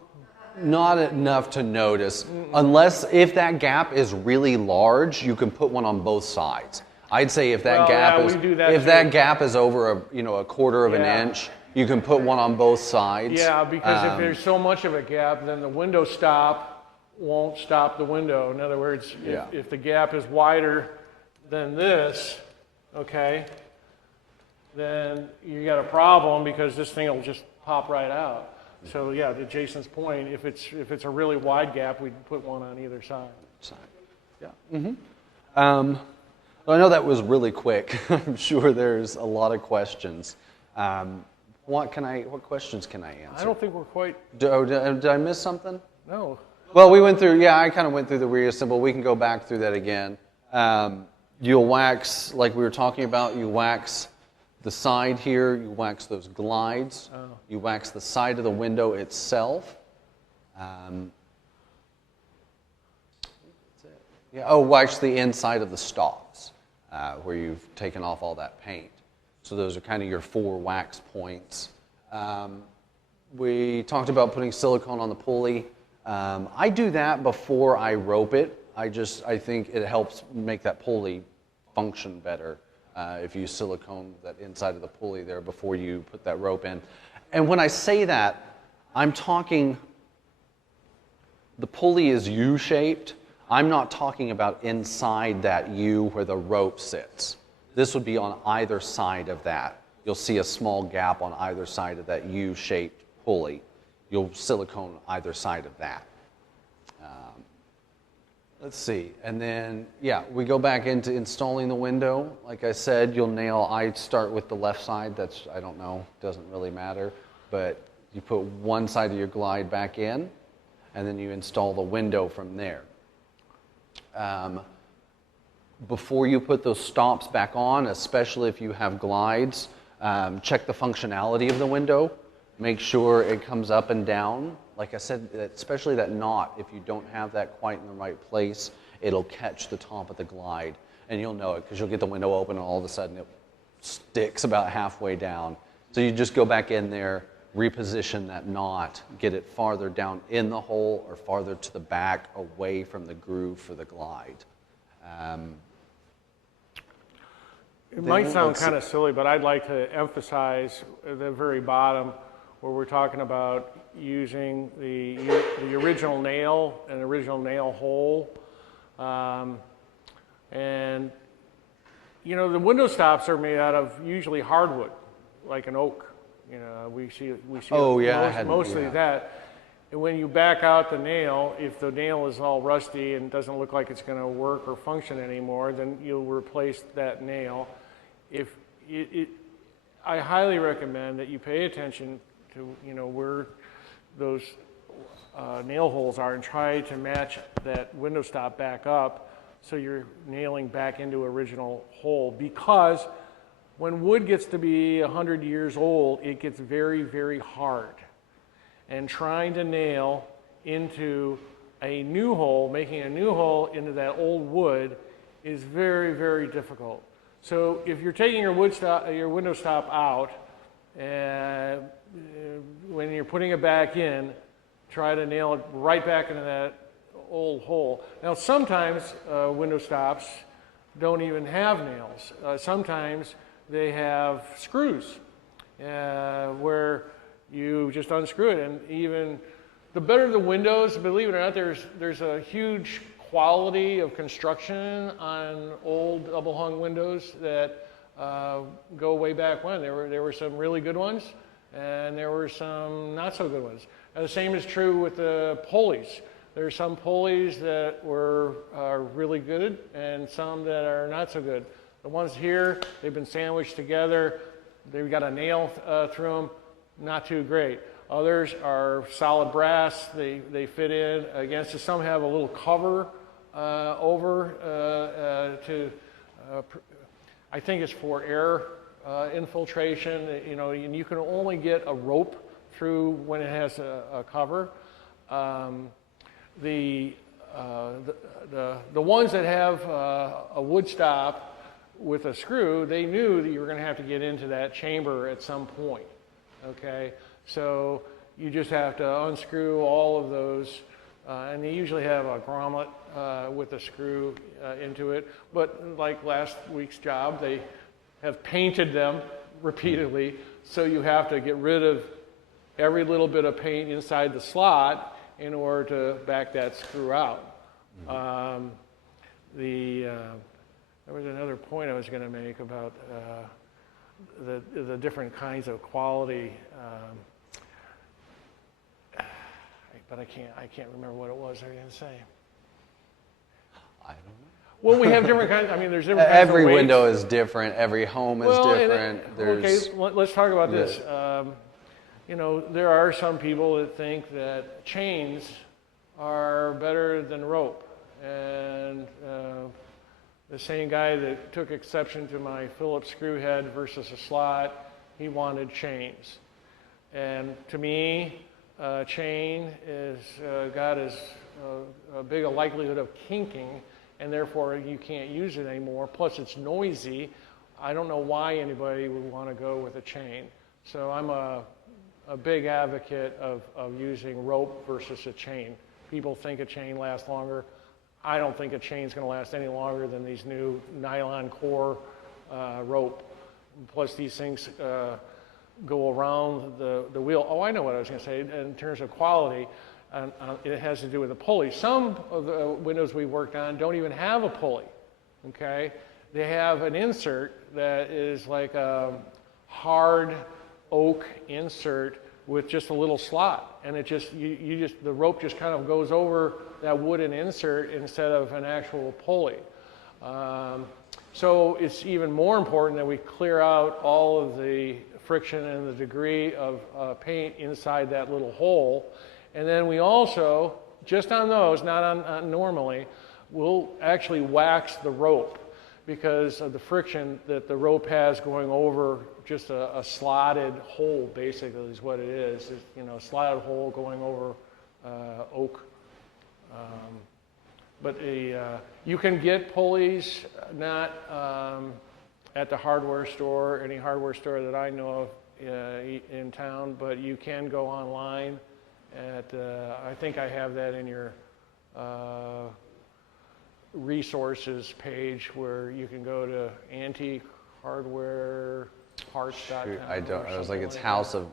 Not enough to notice, unless if that gap is really large, you can put one on both sides. I'd say if that that gap is over a quarter of an inch, you can put one on both sides. Yeah, because if there's so much of a gap, then the window stop won't stop the window. In other words, if the gap is wider than this, okay, then you got a problem because this thing will just pop right out. So yeah, to Jason's point, if it's a really wide gap, we'd put one on either side. Yeah. Mm-hmm. Well, I know that was really quick. I'm sure there's a lot of questions. What questions can I answer? I don't think we're quite. Did I miss something? No. Well, we went through. Yeah, I kind of went through the reassemble. We can go back through that again. You'll wax, like we were talking about. You wax the side here, you wax those glides, you wax the side of the window itself. That's it. Yeah. Oh, well, actually, inside of the stops where you've taken off all that paint. So those are kind of your 4 wax points. We talked about putting silicone on the pulley. I do that before I rope it. I think it helps make that pulley function better if you silicone that inside of the pulley there before you put that rope in. And when I say that, I'm talking, the pulley is U-shaped. I'm not talking about inside that U where the rope sits. This would be on either side of that. You'll see a small gap on either side of that U-shaped pulley. You'll silicone either side of that. Let's see, and then, yeah, we go back into installing the window. Like I said, I start with the left side. I don't know, doesn't really matter. But you put one side of your glide back in, and then you install the window from there. Before you put those stops back on, especially if you have glides, check the functionality of the window. Make sure it comes up and down. Like I said, especially that knot, if you don't have that quite in the right place, it'll catch the top of the glide. And you'll know it because you'll get the window open and all of a sudden it sticks about halfway down. So you just go back in there, reposition that knot, get it farther down in the hole or farther to the back away from the groove for the glide. It might sound kind of silly, but I'd like to emphasize at the very bottom where we're talking about using the original nail and original nail hole. And, you know, the window stops are made out of usually hardwood, like an oak. You know, we see mostly that. And when you back out the nail, if the nail is all rusty and doesn't look like it's going to work or function anymore, then you'll replace that nail. I highly recommend that you pay attention to, you know, where those nail holes are and try to match that window stop back up so you're nailing back into original hole, because when wood gets to be 100 years old, it gets very, very hard. And trying to nail into a new hole, making a new hole into that old wood is very, very difficult. So if you're taking your window stop out, when you're putting it back in, try to nail it right back into that old hole. Now sometimes window stops don't even have nails. Sometimes they have screws where you just unscrew it, and even the better the windows, believe it or not, there's a huge quality of construction on old double hung windows that go way back when. There were some really good ones, and there were some not so good ones. And the same is true with the pulleys. There are some pulleys that are really good and some that are not so good. The ones here, they've been sandwiched together. They've got a nail through them. Not too great. Others are solid brass. They fit in against it. Some have a little cover over I think it's for air infiltration. You know, and you can only get a rope through when it has a cover. The ones that have a wood stop with a screw, they knew that you were going to have to get into that chamber at some point. Okay, so you just have to unscrew all of those, and they usually have a grommet with a screw into it. But like last week's job, they have painted them repeatedly, so you have to get rid of every little bit of paint inside the slot in order to back that screw out. Mm-hmm. There was another point I was going to make about the different kinds of quality, but I can't remember what it was I was going to say. I don't know. Well, we have different kinds. I mean, there's different kinds every of weights. window is different. Every home is different. Okay, let's talk about this. You know, there are some people that think that chains are better than rope, and the same guy that took exception to my Phillips screw head versus a slot, he wanted chains. And to me, chain is got as big a likelihood of kinking and therefore you can't use it anymore. Plus it's noisy. I don't know why anybody would want to go with a chain. So I'm a big advocate of using rope versus a chain. People think a chain lasts longer. I don't think a chain's going to last any longer than these new nylon core rope. Plus these things go around the wheel. Oh, I know what I was going to say. In terms of quality, it has to do with the pulley. Some of the windows we worked on don't even have a pulley, okay? They have an insert that is like a hard oak insert with just a little slot, and it just the rope just kind of goes over that wooden insert instead of an actual pulley. So it's even more important that we clear out all of the friction and the degree of paint inside that little hole. And then we also, just on those, not on normally, we'll actually wax the rope because of the friction that the rope has going over just a slotted hole, basically, is what it is. It's, you know, a slotted hole going over oak. But you can get pulleys not at the hardware store, any hardware store that I know of in town, but you can go online at, I think I have that in your resources page where you can go to antique hardware parts.com. I was like, it's House of,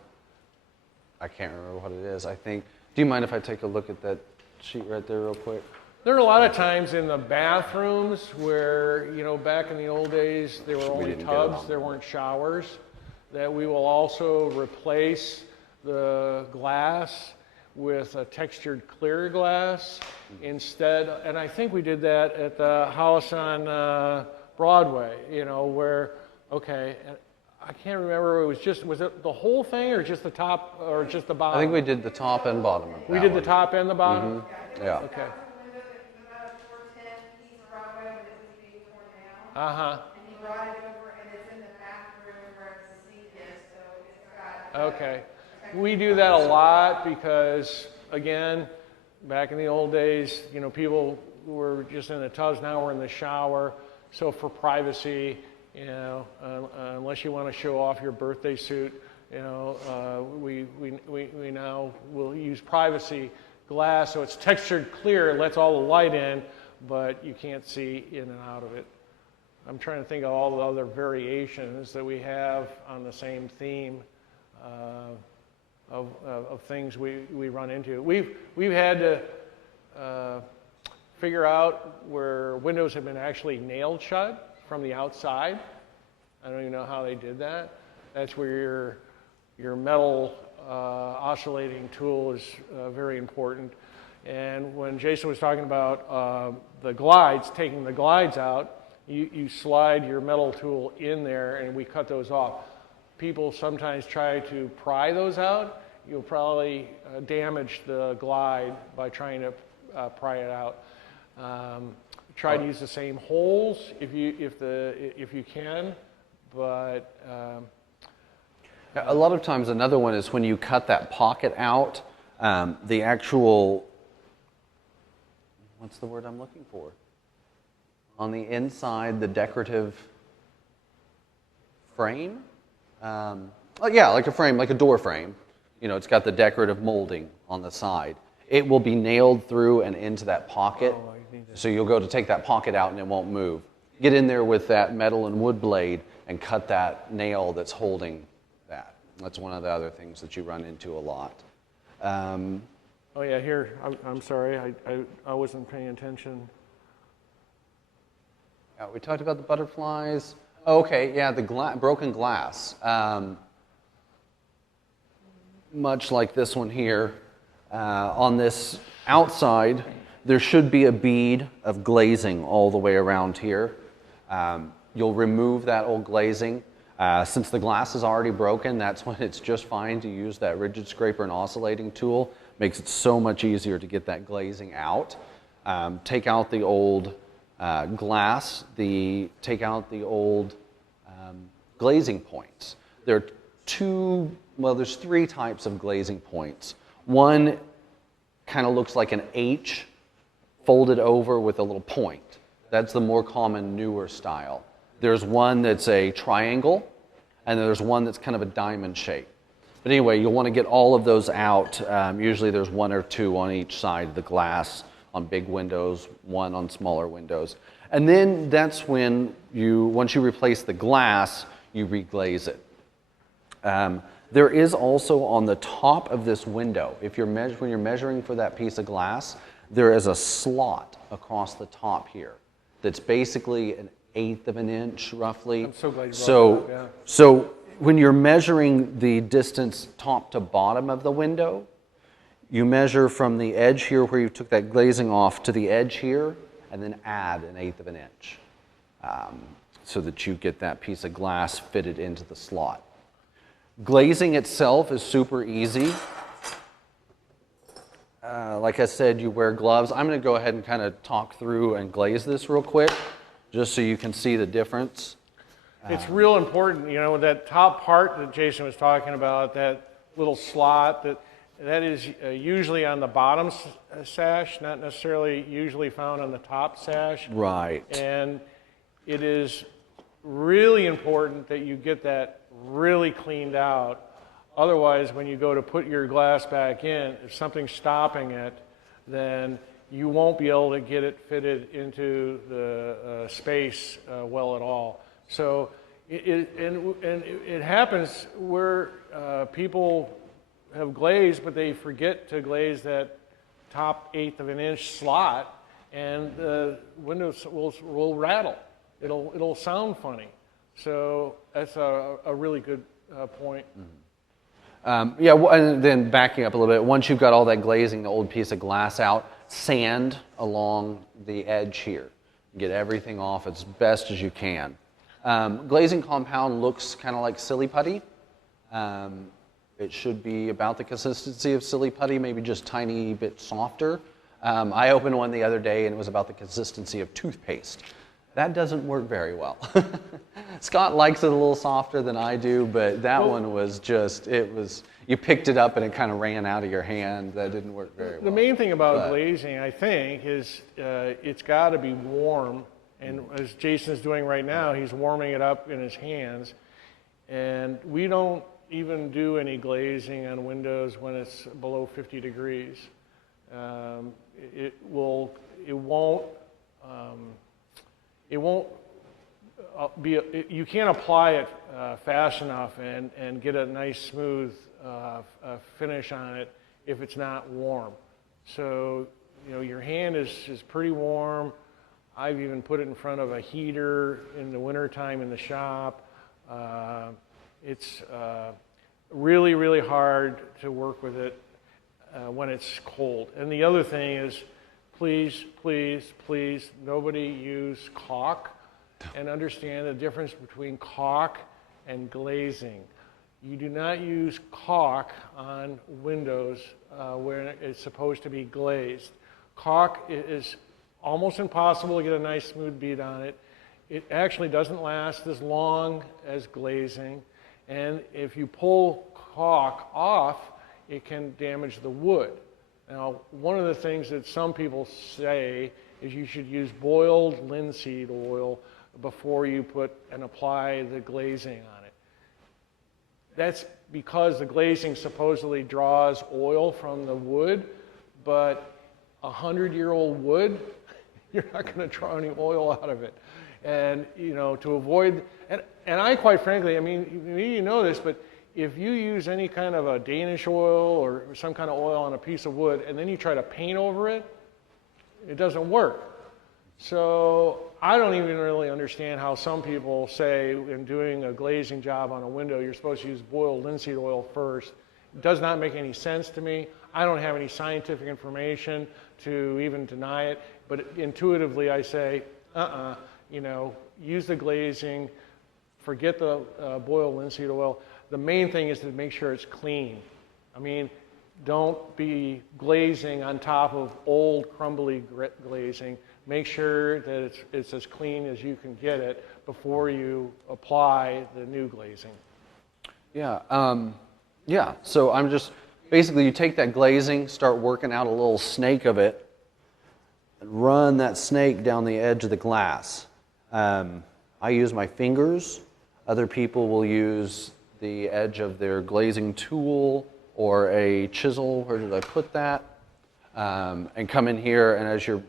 I can't remember what it is. I think, do you mind if I take a look at that sheet right there real quick? There are a lot of times in the bathrooms where, you know, back in the old days, there were only tubs, there weren't showers, that we will also replace the glass with a textured clear glass instead. And I think we did that at the house on Broadway, you know, where, okay, I can't remember, was it the whole thing or just the top or just the bottom? I think we did the top and bottom of that We did the one. top and the bottom? Mm-hmm. Yeah. Okay. And you brought it over, and it's in the bathroom where the sink is, so it's got. Okay. We do that a lot because, again, back in the old days, you know, people were just in the tubs. Now we're in the shower. So for privacy, you know, unless you want to show off your birthday suit, you know, we now will use privacy glass, so it's textured clear. It lets all the light in, but you can't see in and out of it. I'm trying to think of all the other variations that we have on the same theme of things we run into. We've had to figure out where windows have been actually nailed shut from the outside. I don't even know how they did that. That's where your metal oscillating tool is very important. And when Jason was talking about the glides, taking the glides out, you slide your metal tool in there and we cut those off. People sometimes try to pry those out. You'll probably damage the glide by trying to pry it out. Try to use the same holes if you can, but a lot of times another one is when you cut that pocket out, the actual, what's the word I'm looking for? On the inside, the decorative frame? Yeah, like a frame, like a door frame. You know, it's got the decorative molding on the side. It will be nailed through and into that pocket. So you'll go to take that pocket out and it won't move. Get in there with that metal and wood blade and cut that nail that's holding that. That's one of the other things that you run into a lot. Oh yeah, here, I'm sorry, I wasn't paying attention. We talked about the butterflies. Okay, yeah, the broken glass. Much like this one here, on this outside, there should be a bead of glazing all the way around here. You'll remove that old glazing. Since the glass is already broken, that's when it's just fine to use that rigid scraper and oscillating tool. Makes it so much easier to get that glazing out. Take out the old glass, take out the old glazing points. There's three types of glazing points. One kind of looks like an H folded over with a little point. That's the more common, newer style. There's one that's a triangle, and there's one that's kind of a diamond shape. But anyway, you'll want to get all of those out. Usually there's one or two on each side of the glass on big windows, one on smaller windows. And then that's when once you replace the glass, you reglaze it. There is also on the top of this window, when you're measuring for that piece of glass, there is a slot across the top here that's basically 1/8 of an inch, roughly. I'm so glad you brought that up, yeah. So when you're measuring the distance top to bottom of the window, you measure from the edge here where you took that glazing off to the edge here, and then add 1/8 of an inch so that you get that piece of glass fitted into the slot. Glazing itself is super easy. Like I said, you wear gloves. I'm going to go ahead and kind of talk through and glaze this real quick, just so you can see the difference. It's real important, you know, that top part that Jason was talking about, that little slot, that is usually on the bottom sash, not necessarily usually found on the top sash. Right. And it is really important that you get that really cleaned out. Otherwise, when you go to put your glass back in, if something's stopping it, then you won't be able to get it fitted into the space well at all. So it happens where people have glazed, but they forget to glaze that top 1/8 of an inch slot, and the windows will rattle. It'll sound funny. So that's a really good point. Yeah, and then backing up a little bit, once you've got all that glazing, the old piece of glass out, sand along the edge here. Get everything off as best as you can. Glazing compound looks kind of like silly putty. It should be about the consistency of silly putty, maybe just a tiny bit softer. I opened one the other day and it was about the consistency of toothpaste. That doesn't work very well. Scott likes it a little softer than I do, but that one was just, you picked it up and it kind of ran out of your hand. That didn't work very well. The main thing about glazing, I think, is it's got to be warm. And as Jason's doing right now, he's warming it up in his hands. And we don't even do any glazing on windows when it's below 50 degrees. It won't be, you can't apply it fast enough and get a nice smooth finish on it if it's not warm. So, you know, your hand is pretty warm. I've even put it in front of a heater in the wintertime in the shop. It's really, really hard to work with it when it's cold. And the other thing is, please, please, please, nobody use caulk, and understand the difference between caulk and glazing. You do not use caulk on windows where it's supposed to be glazed. Caulk is almost impossible to get a nice smooth bead on it. It actually doesn't last as long as glazing, and if you pull caulk off, it can damage the wood. Now, one of the things that some people say is you should use boiled linseed oil before you put and apply the glazing on it. That's because the glazing supposedly draws oil from the wood, but 100-year-old wood, you're not going to draw any oil out of it. And, you know, to avoid, and I quite frankly, I mean, you know this, but if you use any kind of a Danish oil or some kind of oil on a piece of wood and then you try to paint over it, it doesn't work. So I don't even really understand how some people say in doing a glazing job on a window, you're supposed to use boiled linseed oil first. It does not make any sense to me. I don't have any scientific information to even deny it, but intuitively I say, you know, use the glazing, forget the boiled linseed oil. The main thing is to make sure it's clean. I mean, don't be glazing on top of old crumbly glazing. Make sure that it's as clean as you can get it before you apply the new glazing. Yeah, yeah. So I'm just, basically you take that glazing, start working out a little snake of it, and run that snake down the edge of the glass. I use my fingers. Other people will use the edge of their glazing tool or a chisel. Where did I put that? And come in here, and as you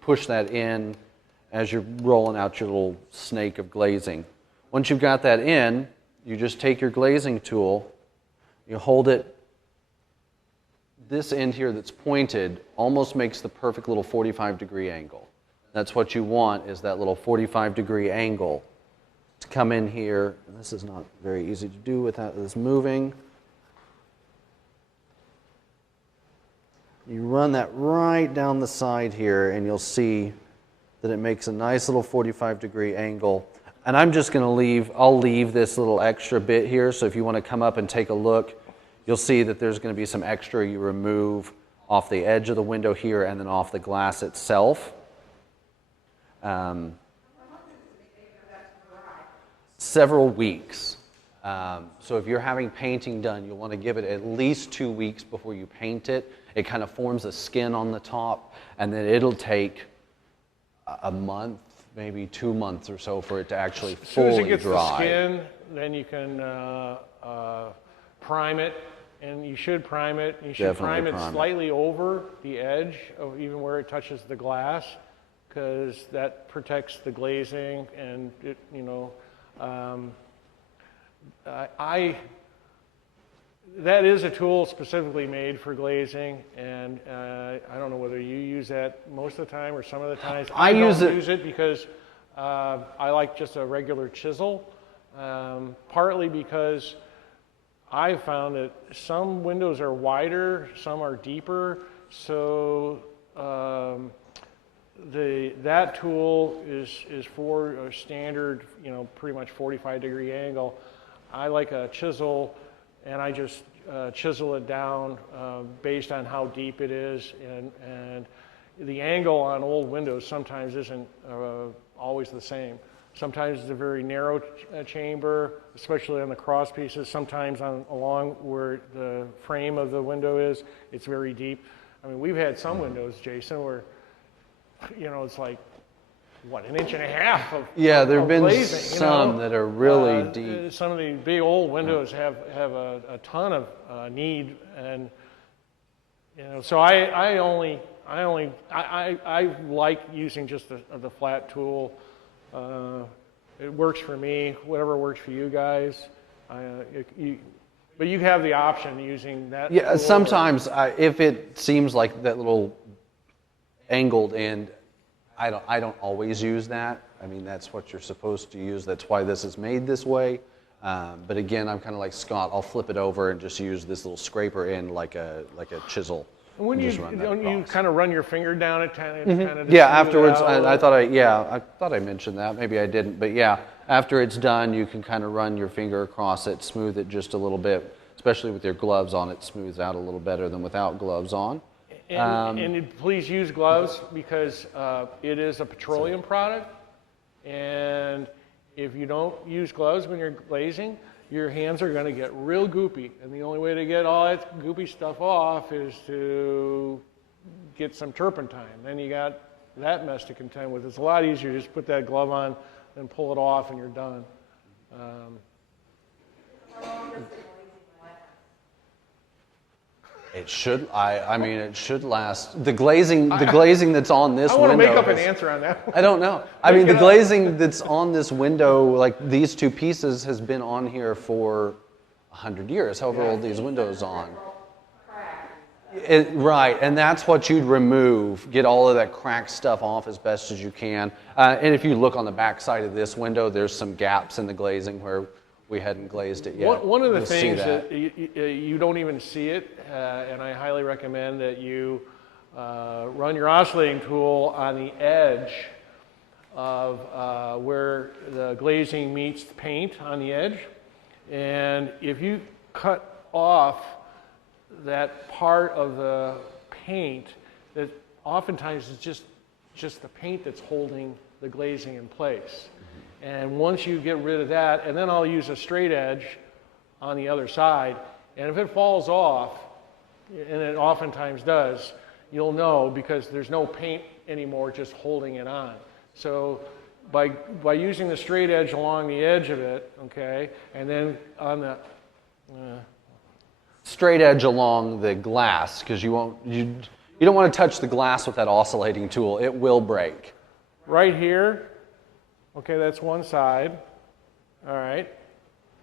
push that in, as you're rolling out your little snake of glazing. Once you've got that in, you just take your glazing tool, you hold it. This end here that's pointed almost makes the perfect little 45-degree angle. That's what you want, is that little 45-degree angle to come in here. And this is not very easy to do without this moving. You run that right down the side here, and you'll see that it makes a nice little 45-degree angle. And I'm just going to I'll leave this little extra bit here, so if you want to come up and take a look, you'll see that there's going to be some extra you remove off the edge of the window here and then off the glass itself. Several weeks. So if you're having painting done, you'll want to give it at least 2 weeks before you paint it. It kind of forms a skin on the top, and then it'll take a month, maybe 2 months or so for it to actually As soon as fully it gets dry. the skin, then you can prime it, and you should prime it. You should Definitely prime it slightly over the edge of even where it touches the glass, because that protects the glazing, and it, you know, that is a tool specifically made for glazing, and I don't know whether you use that most of the time or some of the times. I don't use it because I like just a regular chisel, partly because I found that some windows are wider, some are deeper, so that tool is for a standard, you know, pretty much 45-degree angle. I like a chisel, and I just chisel it down based on how deep it is, and the angle on old windows sometimes isn't always the same. Sometimes it's a very narrow chamber, especially on the cross pieces. Sometimes along where the frame of the window is, it's very deep. I mean, we've had some windows, Jason, where, you know, it's like, what, 1.5 inches of Yeah, there have been glazing, some that are really deep. Some of the big old windows have a ton of need, and you know, so I like using just the flat tool. It works for me. Whatever works for you guys. But you have the option using that. Yeah, tool sometimes if it seems like that little angled end, I don't always use that. I mean, that's what you're supposed to use. That's why this is made this way. But again, I'm kind of like Scott. I'll flip it over and just use this little scraper end like a chisel. And when you kind of run your finger down it, kind of yeah, afterwards, I thought I mentioned that. Maybe I didn't, but yeah, after it's done, you can kind of run your finger across it, smooth it just a little bit. Especially with your gloves on, it smooths out a little better than without gloves on. And please use gloves, because it is a petroleum product, and if you don't use gloves when you're glazing, your hands are going to get real goopy, and the only way to get all that goopy stuff off is to get some turpentine. Then you got that mess to contend with. It's a lot easier to just put that glove on and pull it off, and you're done. It should. I mean, it should last. The glazing that's on this window. I want to make up an answer on that. I don't know. I mean, the glazing that's on this window, like these two pieces, has been on here for 100 years. However old these windows on. Right, and that's what you'd remove. Get all of that cracked stuff off as best as you can. And if you look on the back side of this window, there's some gaps in the glazing where we hadn't glazed it yet. One of the things that you don't even see it, and I highly recommend that you run your oscillating tool on the edge of where the glazing meets the paint on the edge. And if you cut off that part of the paint, that oftentimes is just the paint that's holding the glazing in place. And once you get rid of that, and then I'll use a straight edge on the other side, and if it falls off, and it oftentimes does, you'll know, because there's no paint anymore just holding it on. So by using the straight edge along the edge of it, okay, and then on the Straight edge along the glass, because you don't want to touch the glass with that oscillating tool. It will break. right here, okay, that's one side, all right,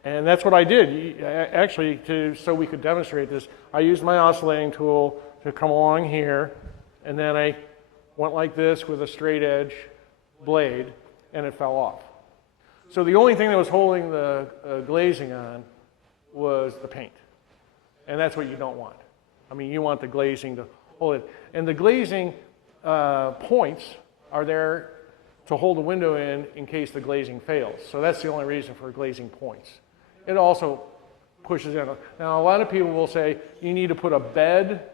and that's what I did. Actually, so we could demonstrate this, I used my oscillating tool to come along here, and then I went like this with a straight edge blade, and it fell off. So the only thing that was holding the glazing on was the paint. And that's what you don't want. I mean, you want the glazing to hold it. And the glazing points are there to hold the window in case the glazing fails. So that's the only reason for glazing points. It also pushes in. Now, a lot of people will say you need to put a bed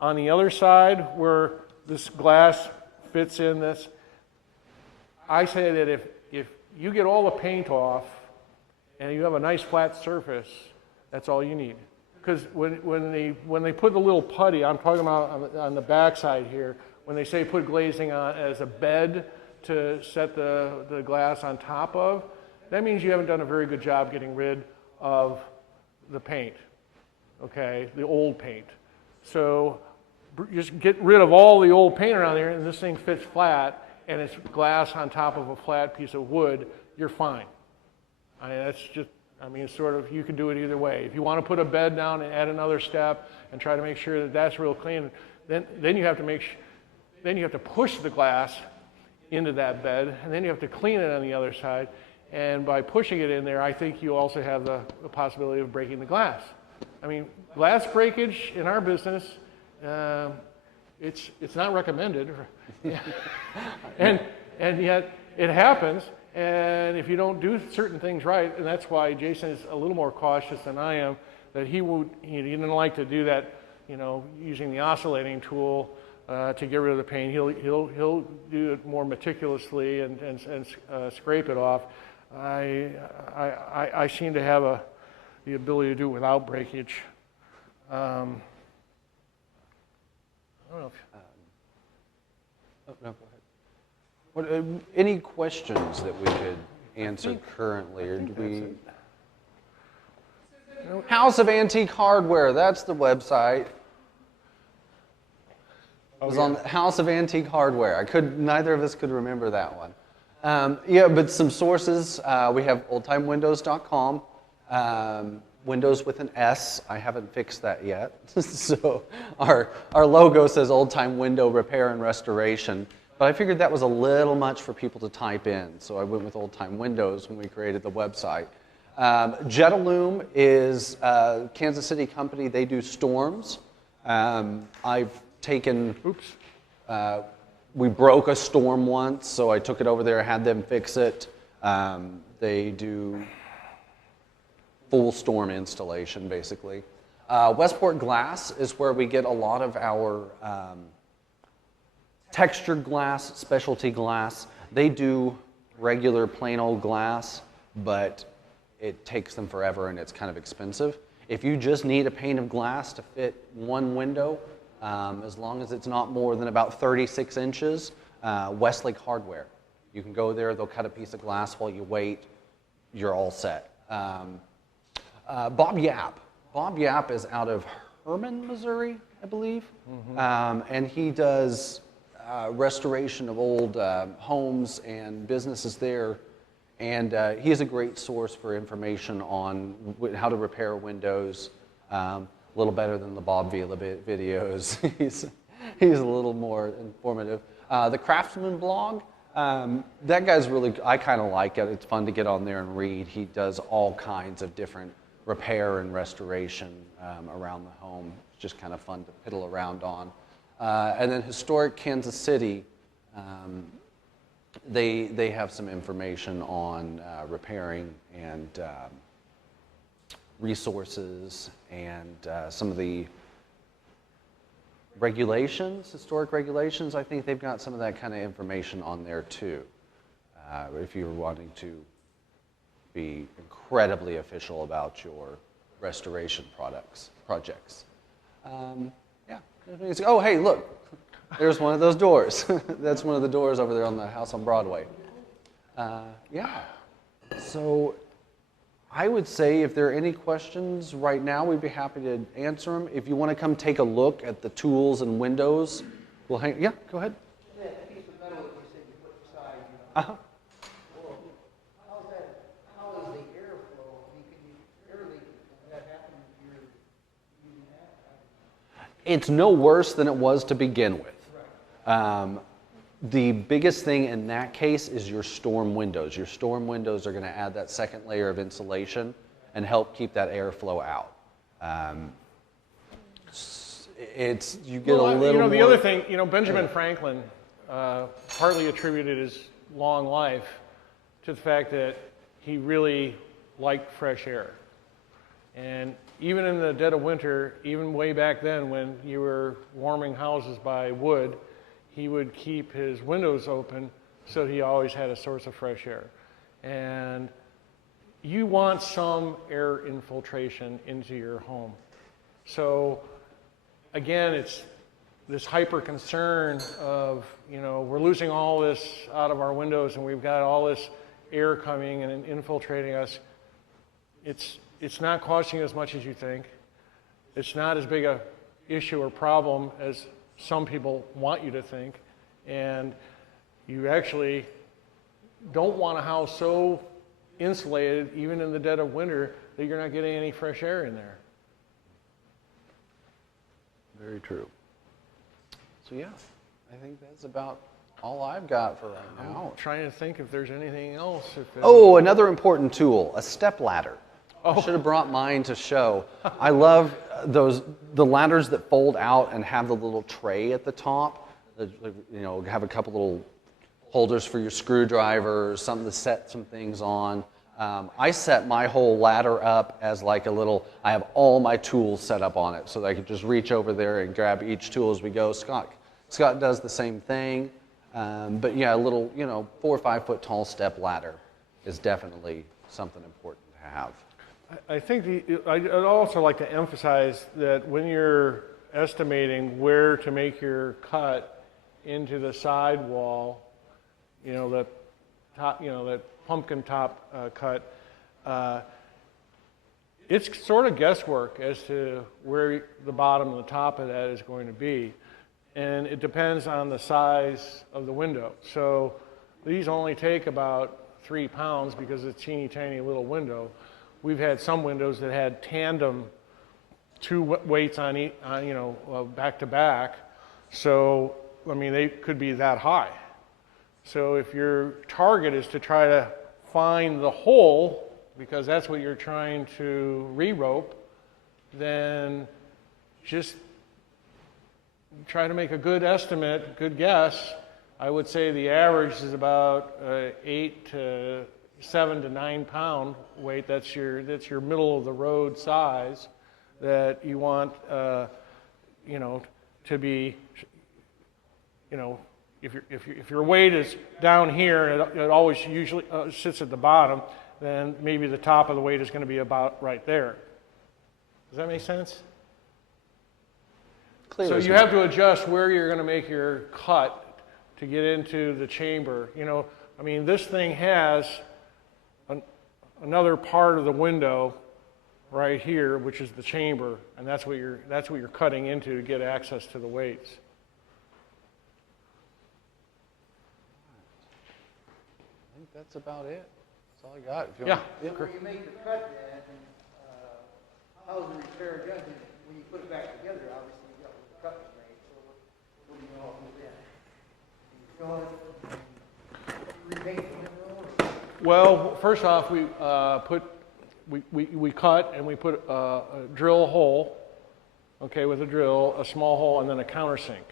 on the other side where this glass fits in this. I say that if you get all the paint off and you have a nice flat surface, that's all you need. Because when they put the little putty, I'm talking about on the back side here, when they say put glazing on as a bed to set the glass on top of, that means you haven't done a very good job getting rid of the paint, okay, the old paint. So just get rid of all the old paint around there, and this thing fits flat, and it's glass on top of a flat piece of wood, you're fine. I mean, that's just, I mean, sort of, you can do it either way. If you want to put a bed down and add another step and try to make sure that that's real clean, then you have to then you have to push the glass into that bed, and then you have to clean it on the other side. And by pushing it in there, I think you also have the possibility of breaking the glass. I mean, glass breakage in our business, it's not recommended, and yet it happens. And if you don't do certain things right, and that's why Jason is a little more cautious than I am, that he didn't like to do that, you know, using the oscillating tool to get rid of the paint. He'll do it more meticulously and scrape it off. I seem to have the ability to do it without breakage. I don't know if, Oh, no, go ahead. What, any questions that we could answer currently, or do we? House of Antique Hardware, that's the website. It was on House of Antique Hardware. Neither of us could remember that one. Yeah, but some sources, we have oldtimewindows.com, Windows with an S. I haven't fixed that yet. So our logo says Old Time Window Repair and Restoration. But I figured that was a little much for people to type in. So I went with Old Time Windows when we created the website. Jetaloom is a Kansas City company. They do storms. I've taken... Oops. We broke a storm once, so I took it over there, had them fix it. They do full storm installation, basically. Westport Glass is where we get a lot of our textured glass, specialty glass. They do regular plain old glass, but it takes them forever and it's kind of expensive. If you just need a pane of glass to fit one window, as long as it's not more than about 36 inches, Westlake Hardware. You can go there, they'll cut a piece of glass while you wait, you're all set. Bob Yap. Bob Yap is out of Herman, Missouri, I believe. Mm-hmm. And he does restoration of old homes and businesses there. And he is a great source for information on how to repair windows. A little better than the Bob Vila videos. he's a little more informative. The Craftsman blog, that guy's really, I kind of like it. It's fun to get on there and read. He does all kinds of different repair and restoration around the home. It's just kind of fun to piddle around on. And then Historic Kansas City, they have some information on repairing and resources and some of the regulations, historic regulations. I think they've got some of that kind of information on there too. If you're wanting to be incredibly official about your restoration projects. Yeah. Oh, hey, look. There's one of those doors. That's one of the doors over there on the house on Broadway. Yeah. So I would say if there are any questions right now, we'd be happy to answer them. If you want to come take a look at the tools and windows, we'll hang. Yeah, go ahead. That piece of metal that you said you put inside, Uh-huh. well, how is the airflow? I mean, can you air leak, can that happen if you're using that? It's no worse than it was to begin with. The biggest thing in that case is your storm windows. Your storm windows are going to add that second layer of insulation and help keep that airflow out. You get a little the more. other thing, Benjamin Franklin partly attributed his long life to the fact that he really liked fresh air. And even in the dead of winter, even way back then when you were warming houses by wood, he would keep his windows open so he always had a source of fresh air. And you want some air infiltration into your home. So again, it's this hyper concern of, we're losing all this out of our windows and we've got all this air coming and infiltrating us. It's not costing as much as you think. It's not as big a issue or problem as some people want you to think, and you actually don't want a house so insulated, even in the dead of winter, that you're not getting any fresh air in there. Very true. So yeah, I think that's about all I've got for right now. I'm trying to think if there's anything else. Oh, another important tool, a step ladder. I should have brought mine to show. I love the ladders that fold out and have the little tray at the top. Have a couple little holders for your screwdriver, something to set some things on. I set my whole ladder up as like I have all my tools set up on it so that I could just reach over there and grab each tool as we go. Scott does the same thing. But yeah, a little, 4 or 5 foot tall step ladder is definitely something important to have. I think I'd also like to emphasize that when you're estimating where to make your cut into the side wall, the top, that pumpkin top cut, it's sort of guesswork as to where the bottom and the top of that is going to be. And it depends on the size of the window. So these only take about 3 pounds because it's a teeny tiny little window. We've had some windows that had tandem 2 weights on each, back to back. So, they could be that high. So if your target is to try to find the hole, because that's what you're trying to re-rope, then just try to make a good estimate, good guess. I would say the average is about 7 to 9 pound weight. That's your middle of the road size that you want, to be, if your weight is down here and it always usually sits at the bottom, then maybe the top of the weight is going to be about right there. Does that make sense? Clear So you have to adjust where you're going to make your cut to get into the chamber. This thing has another part of the window right here, which is the chamber, and that's what you're cutting into to get access to the weights. I think that's about it. That's all I got. If you Yeah. want- When you make the cut, then, how's the repair done? When you put it back together, obviously you got what the cut was made, so what do you all do then? You fill it, repaint the window? Well, first off, we cut and we put a drill hole, with a drill, a small hole, and then a countersink.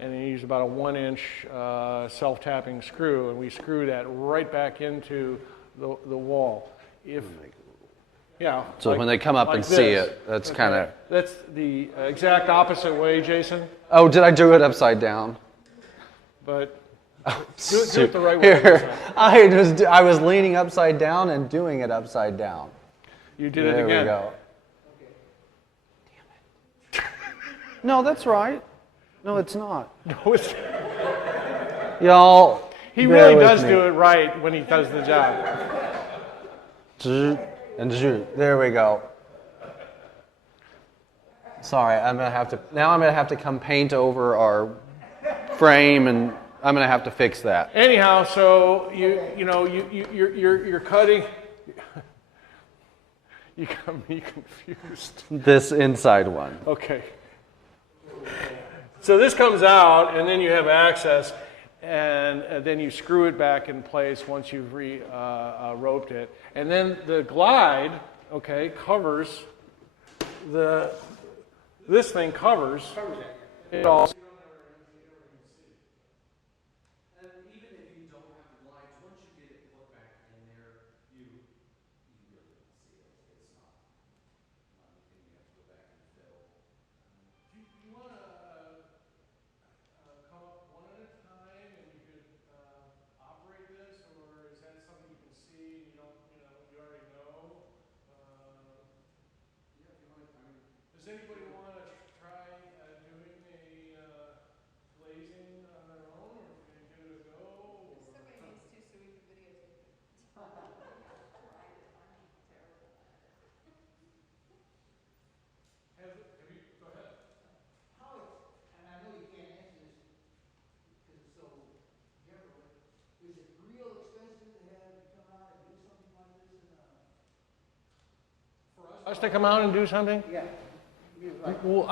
And then you use about a 1-inch self-tapping screw, and we screw that right back into the wall. So when they come up and see it, that's kind of... That's the exact opposite way, Jason, Oh, did I do it upside down? but do it the right way. Here, I was leaning upside down and doing it upside down. You did it There again. we go. Damn it. No, that's right. No, it's not. No, it's, Y'all, he bear really with does me. do it right when he does the job. And there we go. Sorry, I'm gonna have to come paint over our frame, and I'm gonna have to fix that. Anyhow, so you're cutting. You got me confused. This inside one. Okay. So this comes out, and then you have access, and then you screw it back in place once you've roped it, and then the glide, okay, covers the. This thing covers it all. Does anybody want to try doing a glazing on their own, or can you give it a go? Or? Somebody needs to, so we can videotape it. Have you, go ahead. How, and I know you can't answer this because it's so general, but is it real expensive to have you come out and do something like this in a? Us to come out and do something? Yeah. Well,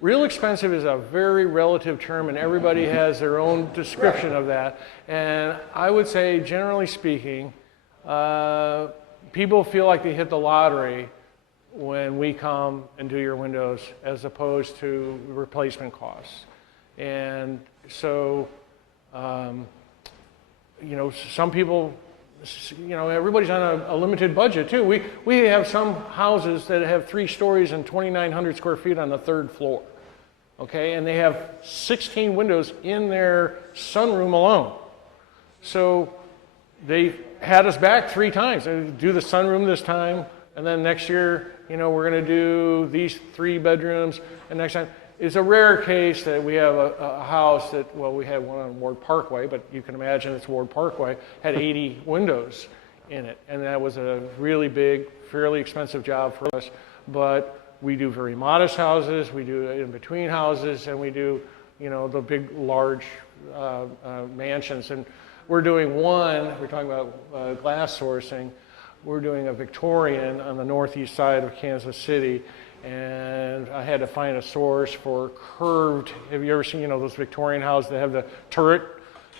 real expensive is a very relative term, and everybody has their own description of that. And I would say, generally speaking, people feel like they hit the lottery when we come and do your windows, as opposed to replacement costs. And so, some people. Everybody's on a limited budget too. We have some houses that have 3 stories and 2,900 square feet on the 3rd floor, okay? And they have 16 windows in their sunroom alone. So they had us back 3 times. They do the sunroom this time, and then next year, we're going to do these 3 bedrooms, and next time. It's a rare case that we have a house that, well, we had one on Ward Parkway, but you can imagine it's Ward Parkway, had 80 windows in it. And that was a really big, fairly expensive job for us. But we do very modest houses, we do in-between houses, and we do, the big, large mansions. And we're doing one, we're talking about glass sourcing, we're doing a Victorian on the northeast side of Kansas City. And I had to find a source for curved. Have you ever seen, those Victorian houses that have the turret?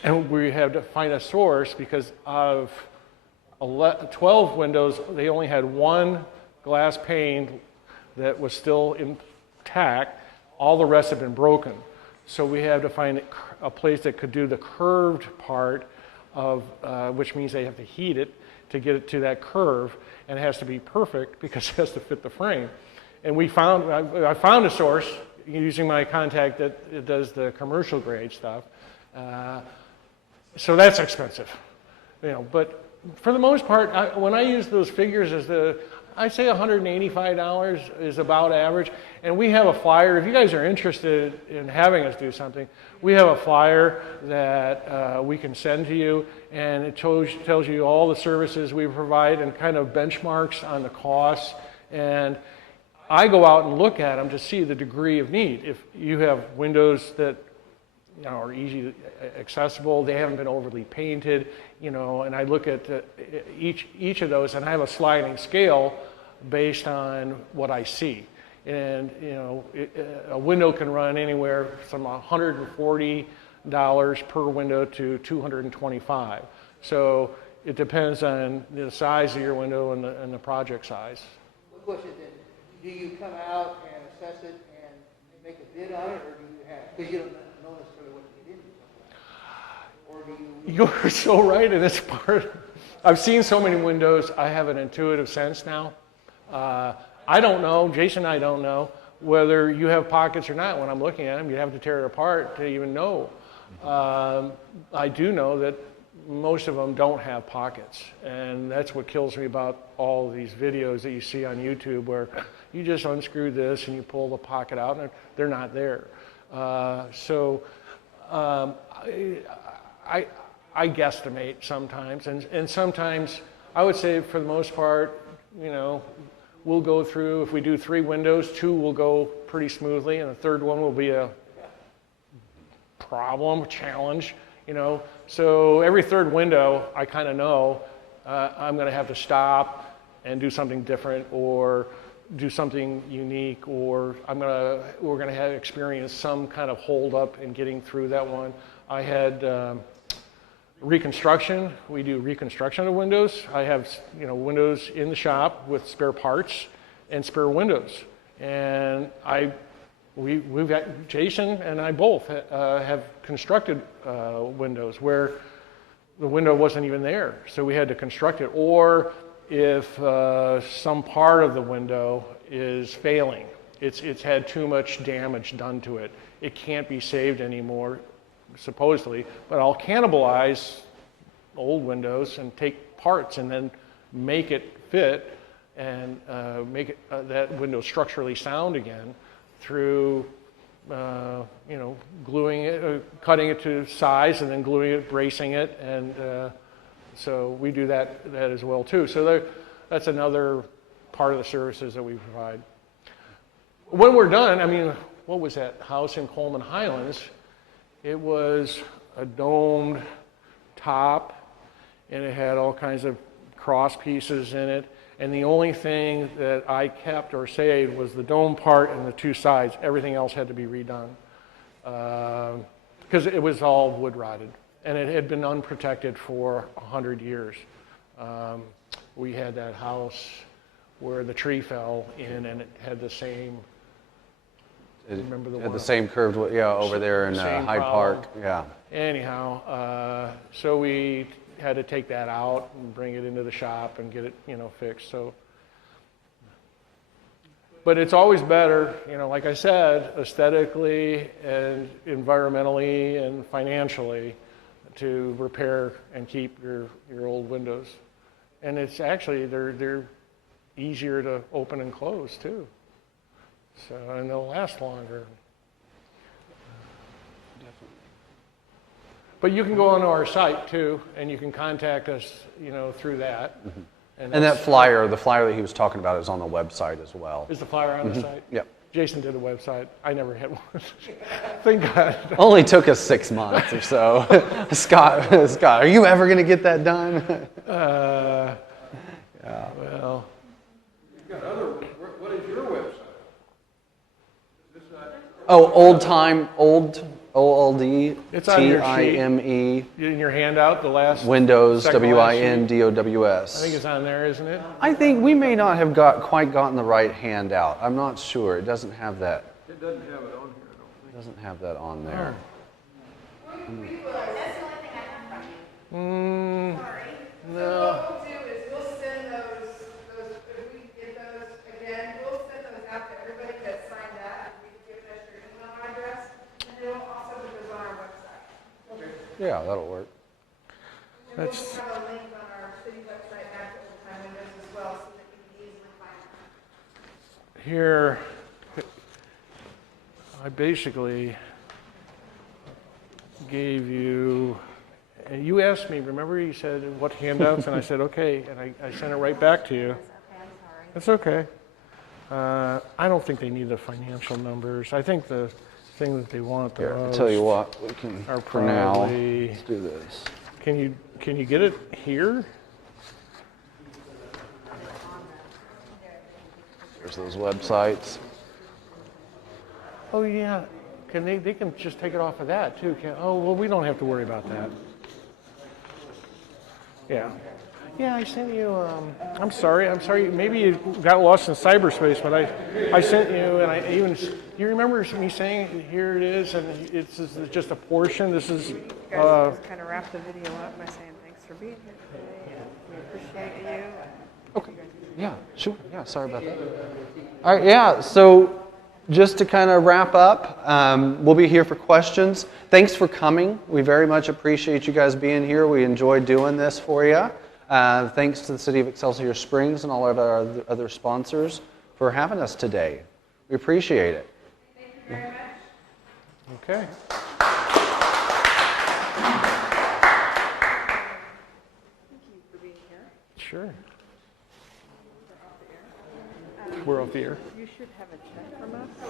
And we had to find a source because out of 12 windows, they only had 1 glass pane that was still intact. All the rest had been broken. So we had to find a place that could do the curved part of, which means they have to heat it to get it to that curve, and it has to be perfect because it has to fit the frame. And I found a source using my contact that does the commercial grade stuff. So that's expensive, But for the most part, when I use those figures I'd say $185 is about average. And we have a flyer. If you guys are interested in having us do something, we have a flyer that we can send to you, and it tells you all the services we provide and kind of benchmarks on the costs. And I go out and look at them to see the degree of need. If you have windows that are easy accessible, they haven't been overly painted, and I look at each of those, and I have a sliding scale based on what I see. And a window can run anywhere from $140 per window to $225. So it depends on the size of your window and the project size. What question then? Do you come out and assess it and make a bid on it, or do you have, because you don't know necessarily what to get into, or do you? You're so right, and it's part. I've seen so many windows. I have an intuitive sense now. I don't know, Jason and I don't know whether you have pockets or not. When I'm looking at them, you have to tear it apart to even know. I do know that most of them don't have pockets. And that's what kills me about all these videos that you see on YouTube where you just unscrew this and you pull the pocket out and they're not there. I guesstimate sometimes, and sometimes I would say for the most part, you know, we'll go through, if we do 3 windows, 2 will go pretty smoothly, and the third one will be a problem, challenge, you know. So every third window, I kind of know I'm going to have to stop and do something different or do something unique, or we're going to have experience some kind of hold up in getting through that one. I had reconstruction. We do reconstruction of windows. I have, you know, windows in the shop with spare parts and spare windows, and we've got Jason and I both have constructed windows where the window wasn't even there, so we had to construct it. Or if some part of the window is failing, it's had too much damage done to it, it can't be saved anymore, supposedly, but I'll cannibalize old windows and take parts and then make it fit and make it, that window structurally sound again through you know, gluing it, cutting it to size and then gluing it, bracing it, and so we do that as well too. So that's another part of the services that we provide. When we're done, I mean, what was that house in Coleman Highlands? It was a domed top, and it had all kinds of cross pieces in it. And the only thing that I kept or saved was the dome part and the 2 sides. Everything else had to be redone because it was all wood rotted, and it had been unprotected for 100 years. We had that house where the tree fell in, and it had the same. Remember the Had one? the same curved, yeah, over there in Same Hyde problem. Park. Yeah. Anyhow, so we had to take that out and bring it into the shop and get it, you know, fixed. So, but it's always better, you know, like I said, aesthetically and environmentally and financially, to repair and keep your old windows. And it's actually they're easier to open and close too. So, and they'll last longer. But you can go onto our site too, and you can contact us, you know, through that. Mm-hmm. And And that flyer, the flyer that he was talking about, is on the website as well. is the flyer on the site? Yep. Jason did a website. I never had one. Thank God. Only took us 6 months or so. Scott, are you ever going to get that done? Yeah. Well, You've got other ones. What is your website? Is this not? Oh, old time, old, O-L-D, It's on your sheet. T-I-M-E, in your handout, the last Windows, second to last sheet. W-I-N-D-O-W-S. I think it's on there, isn't it? I think we may not have quite gotten the right handout. I'm not sure. It doesn't have that. It doesn't have it on here, I don't think. It doesn't have that on there. That's the only thing I have from you. Mm, Sorry. No. So what we'll do is we'll send those, if we get those again, we'll send those out to everybody that signed up. We can give us your email address, and then we'll also put those on our website. Yeah, that'll work. And we'll That's- just have a link on our city website back to Old Time Windows as well, so that you can easily find them. here, I basically gave you, and you asked me, remember you said what handouts, and I said, okay, and I sent it right back to you. That's okay. I don't think they need the financial numbers. I think the thing that they want the Here, I'll most tell you what, we can, are for now, probably, let's do this. can you get it here? There's those websites. Oh, yeah. They can just take it off of that too. Oh, well, we don't have to worry about that. Yeah. Yeah, I sent you, I'm sorry, maybe you got lost in cyberspace, but I sent you, and I even, you remember me saying, here it is, and it's just a portion, this is, You guys just kind of wrap the video up by saying thanks for being here today, and we appreciate you. Okay. Yeah, sure. Yeah, sorry about that. All right, yeah, so just to kind of wrap up, we'll be here for questions. Thanks for coming. We very much appreciate you guys being here. We enjoyed doing this for you. Thanks to the City of Excelsior Springs and all of our other sponsors for having us today. We appreciate it. Thank you very much. Okay. Thank you for being here. Sure. We're off the air. You should have a check from us. You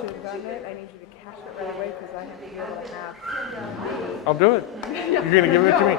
should have gotten it. I need you to cash it right away because I have to be able to have I'll do it. You're going to give it to me.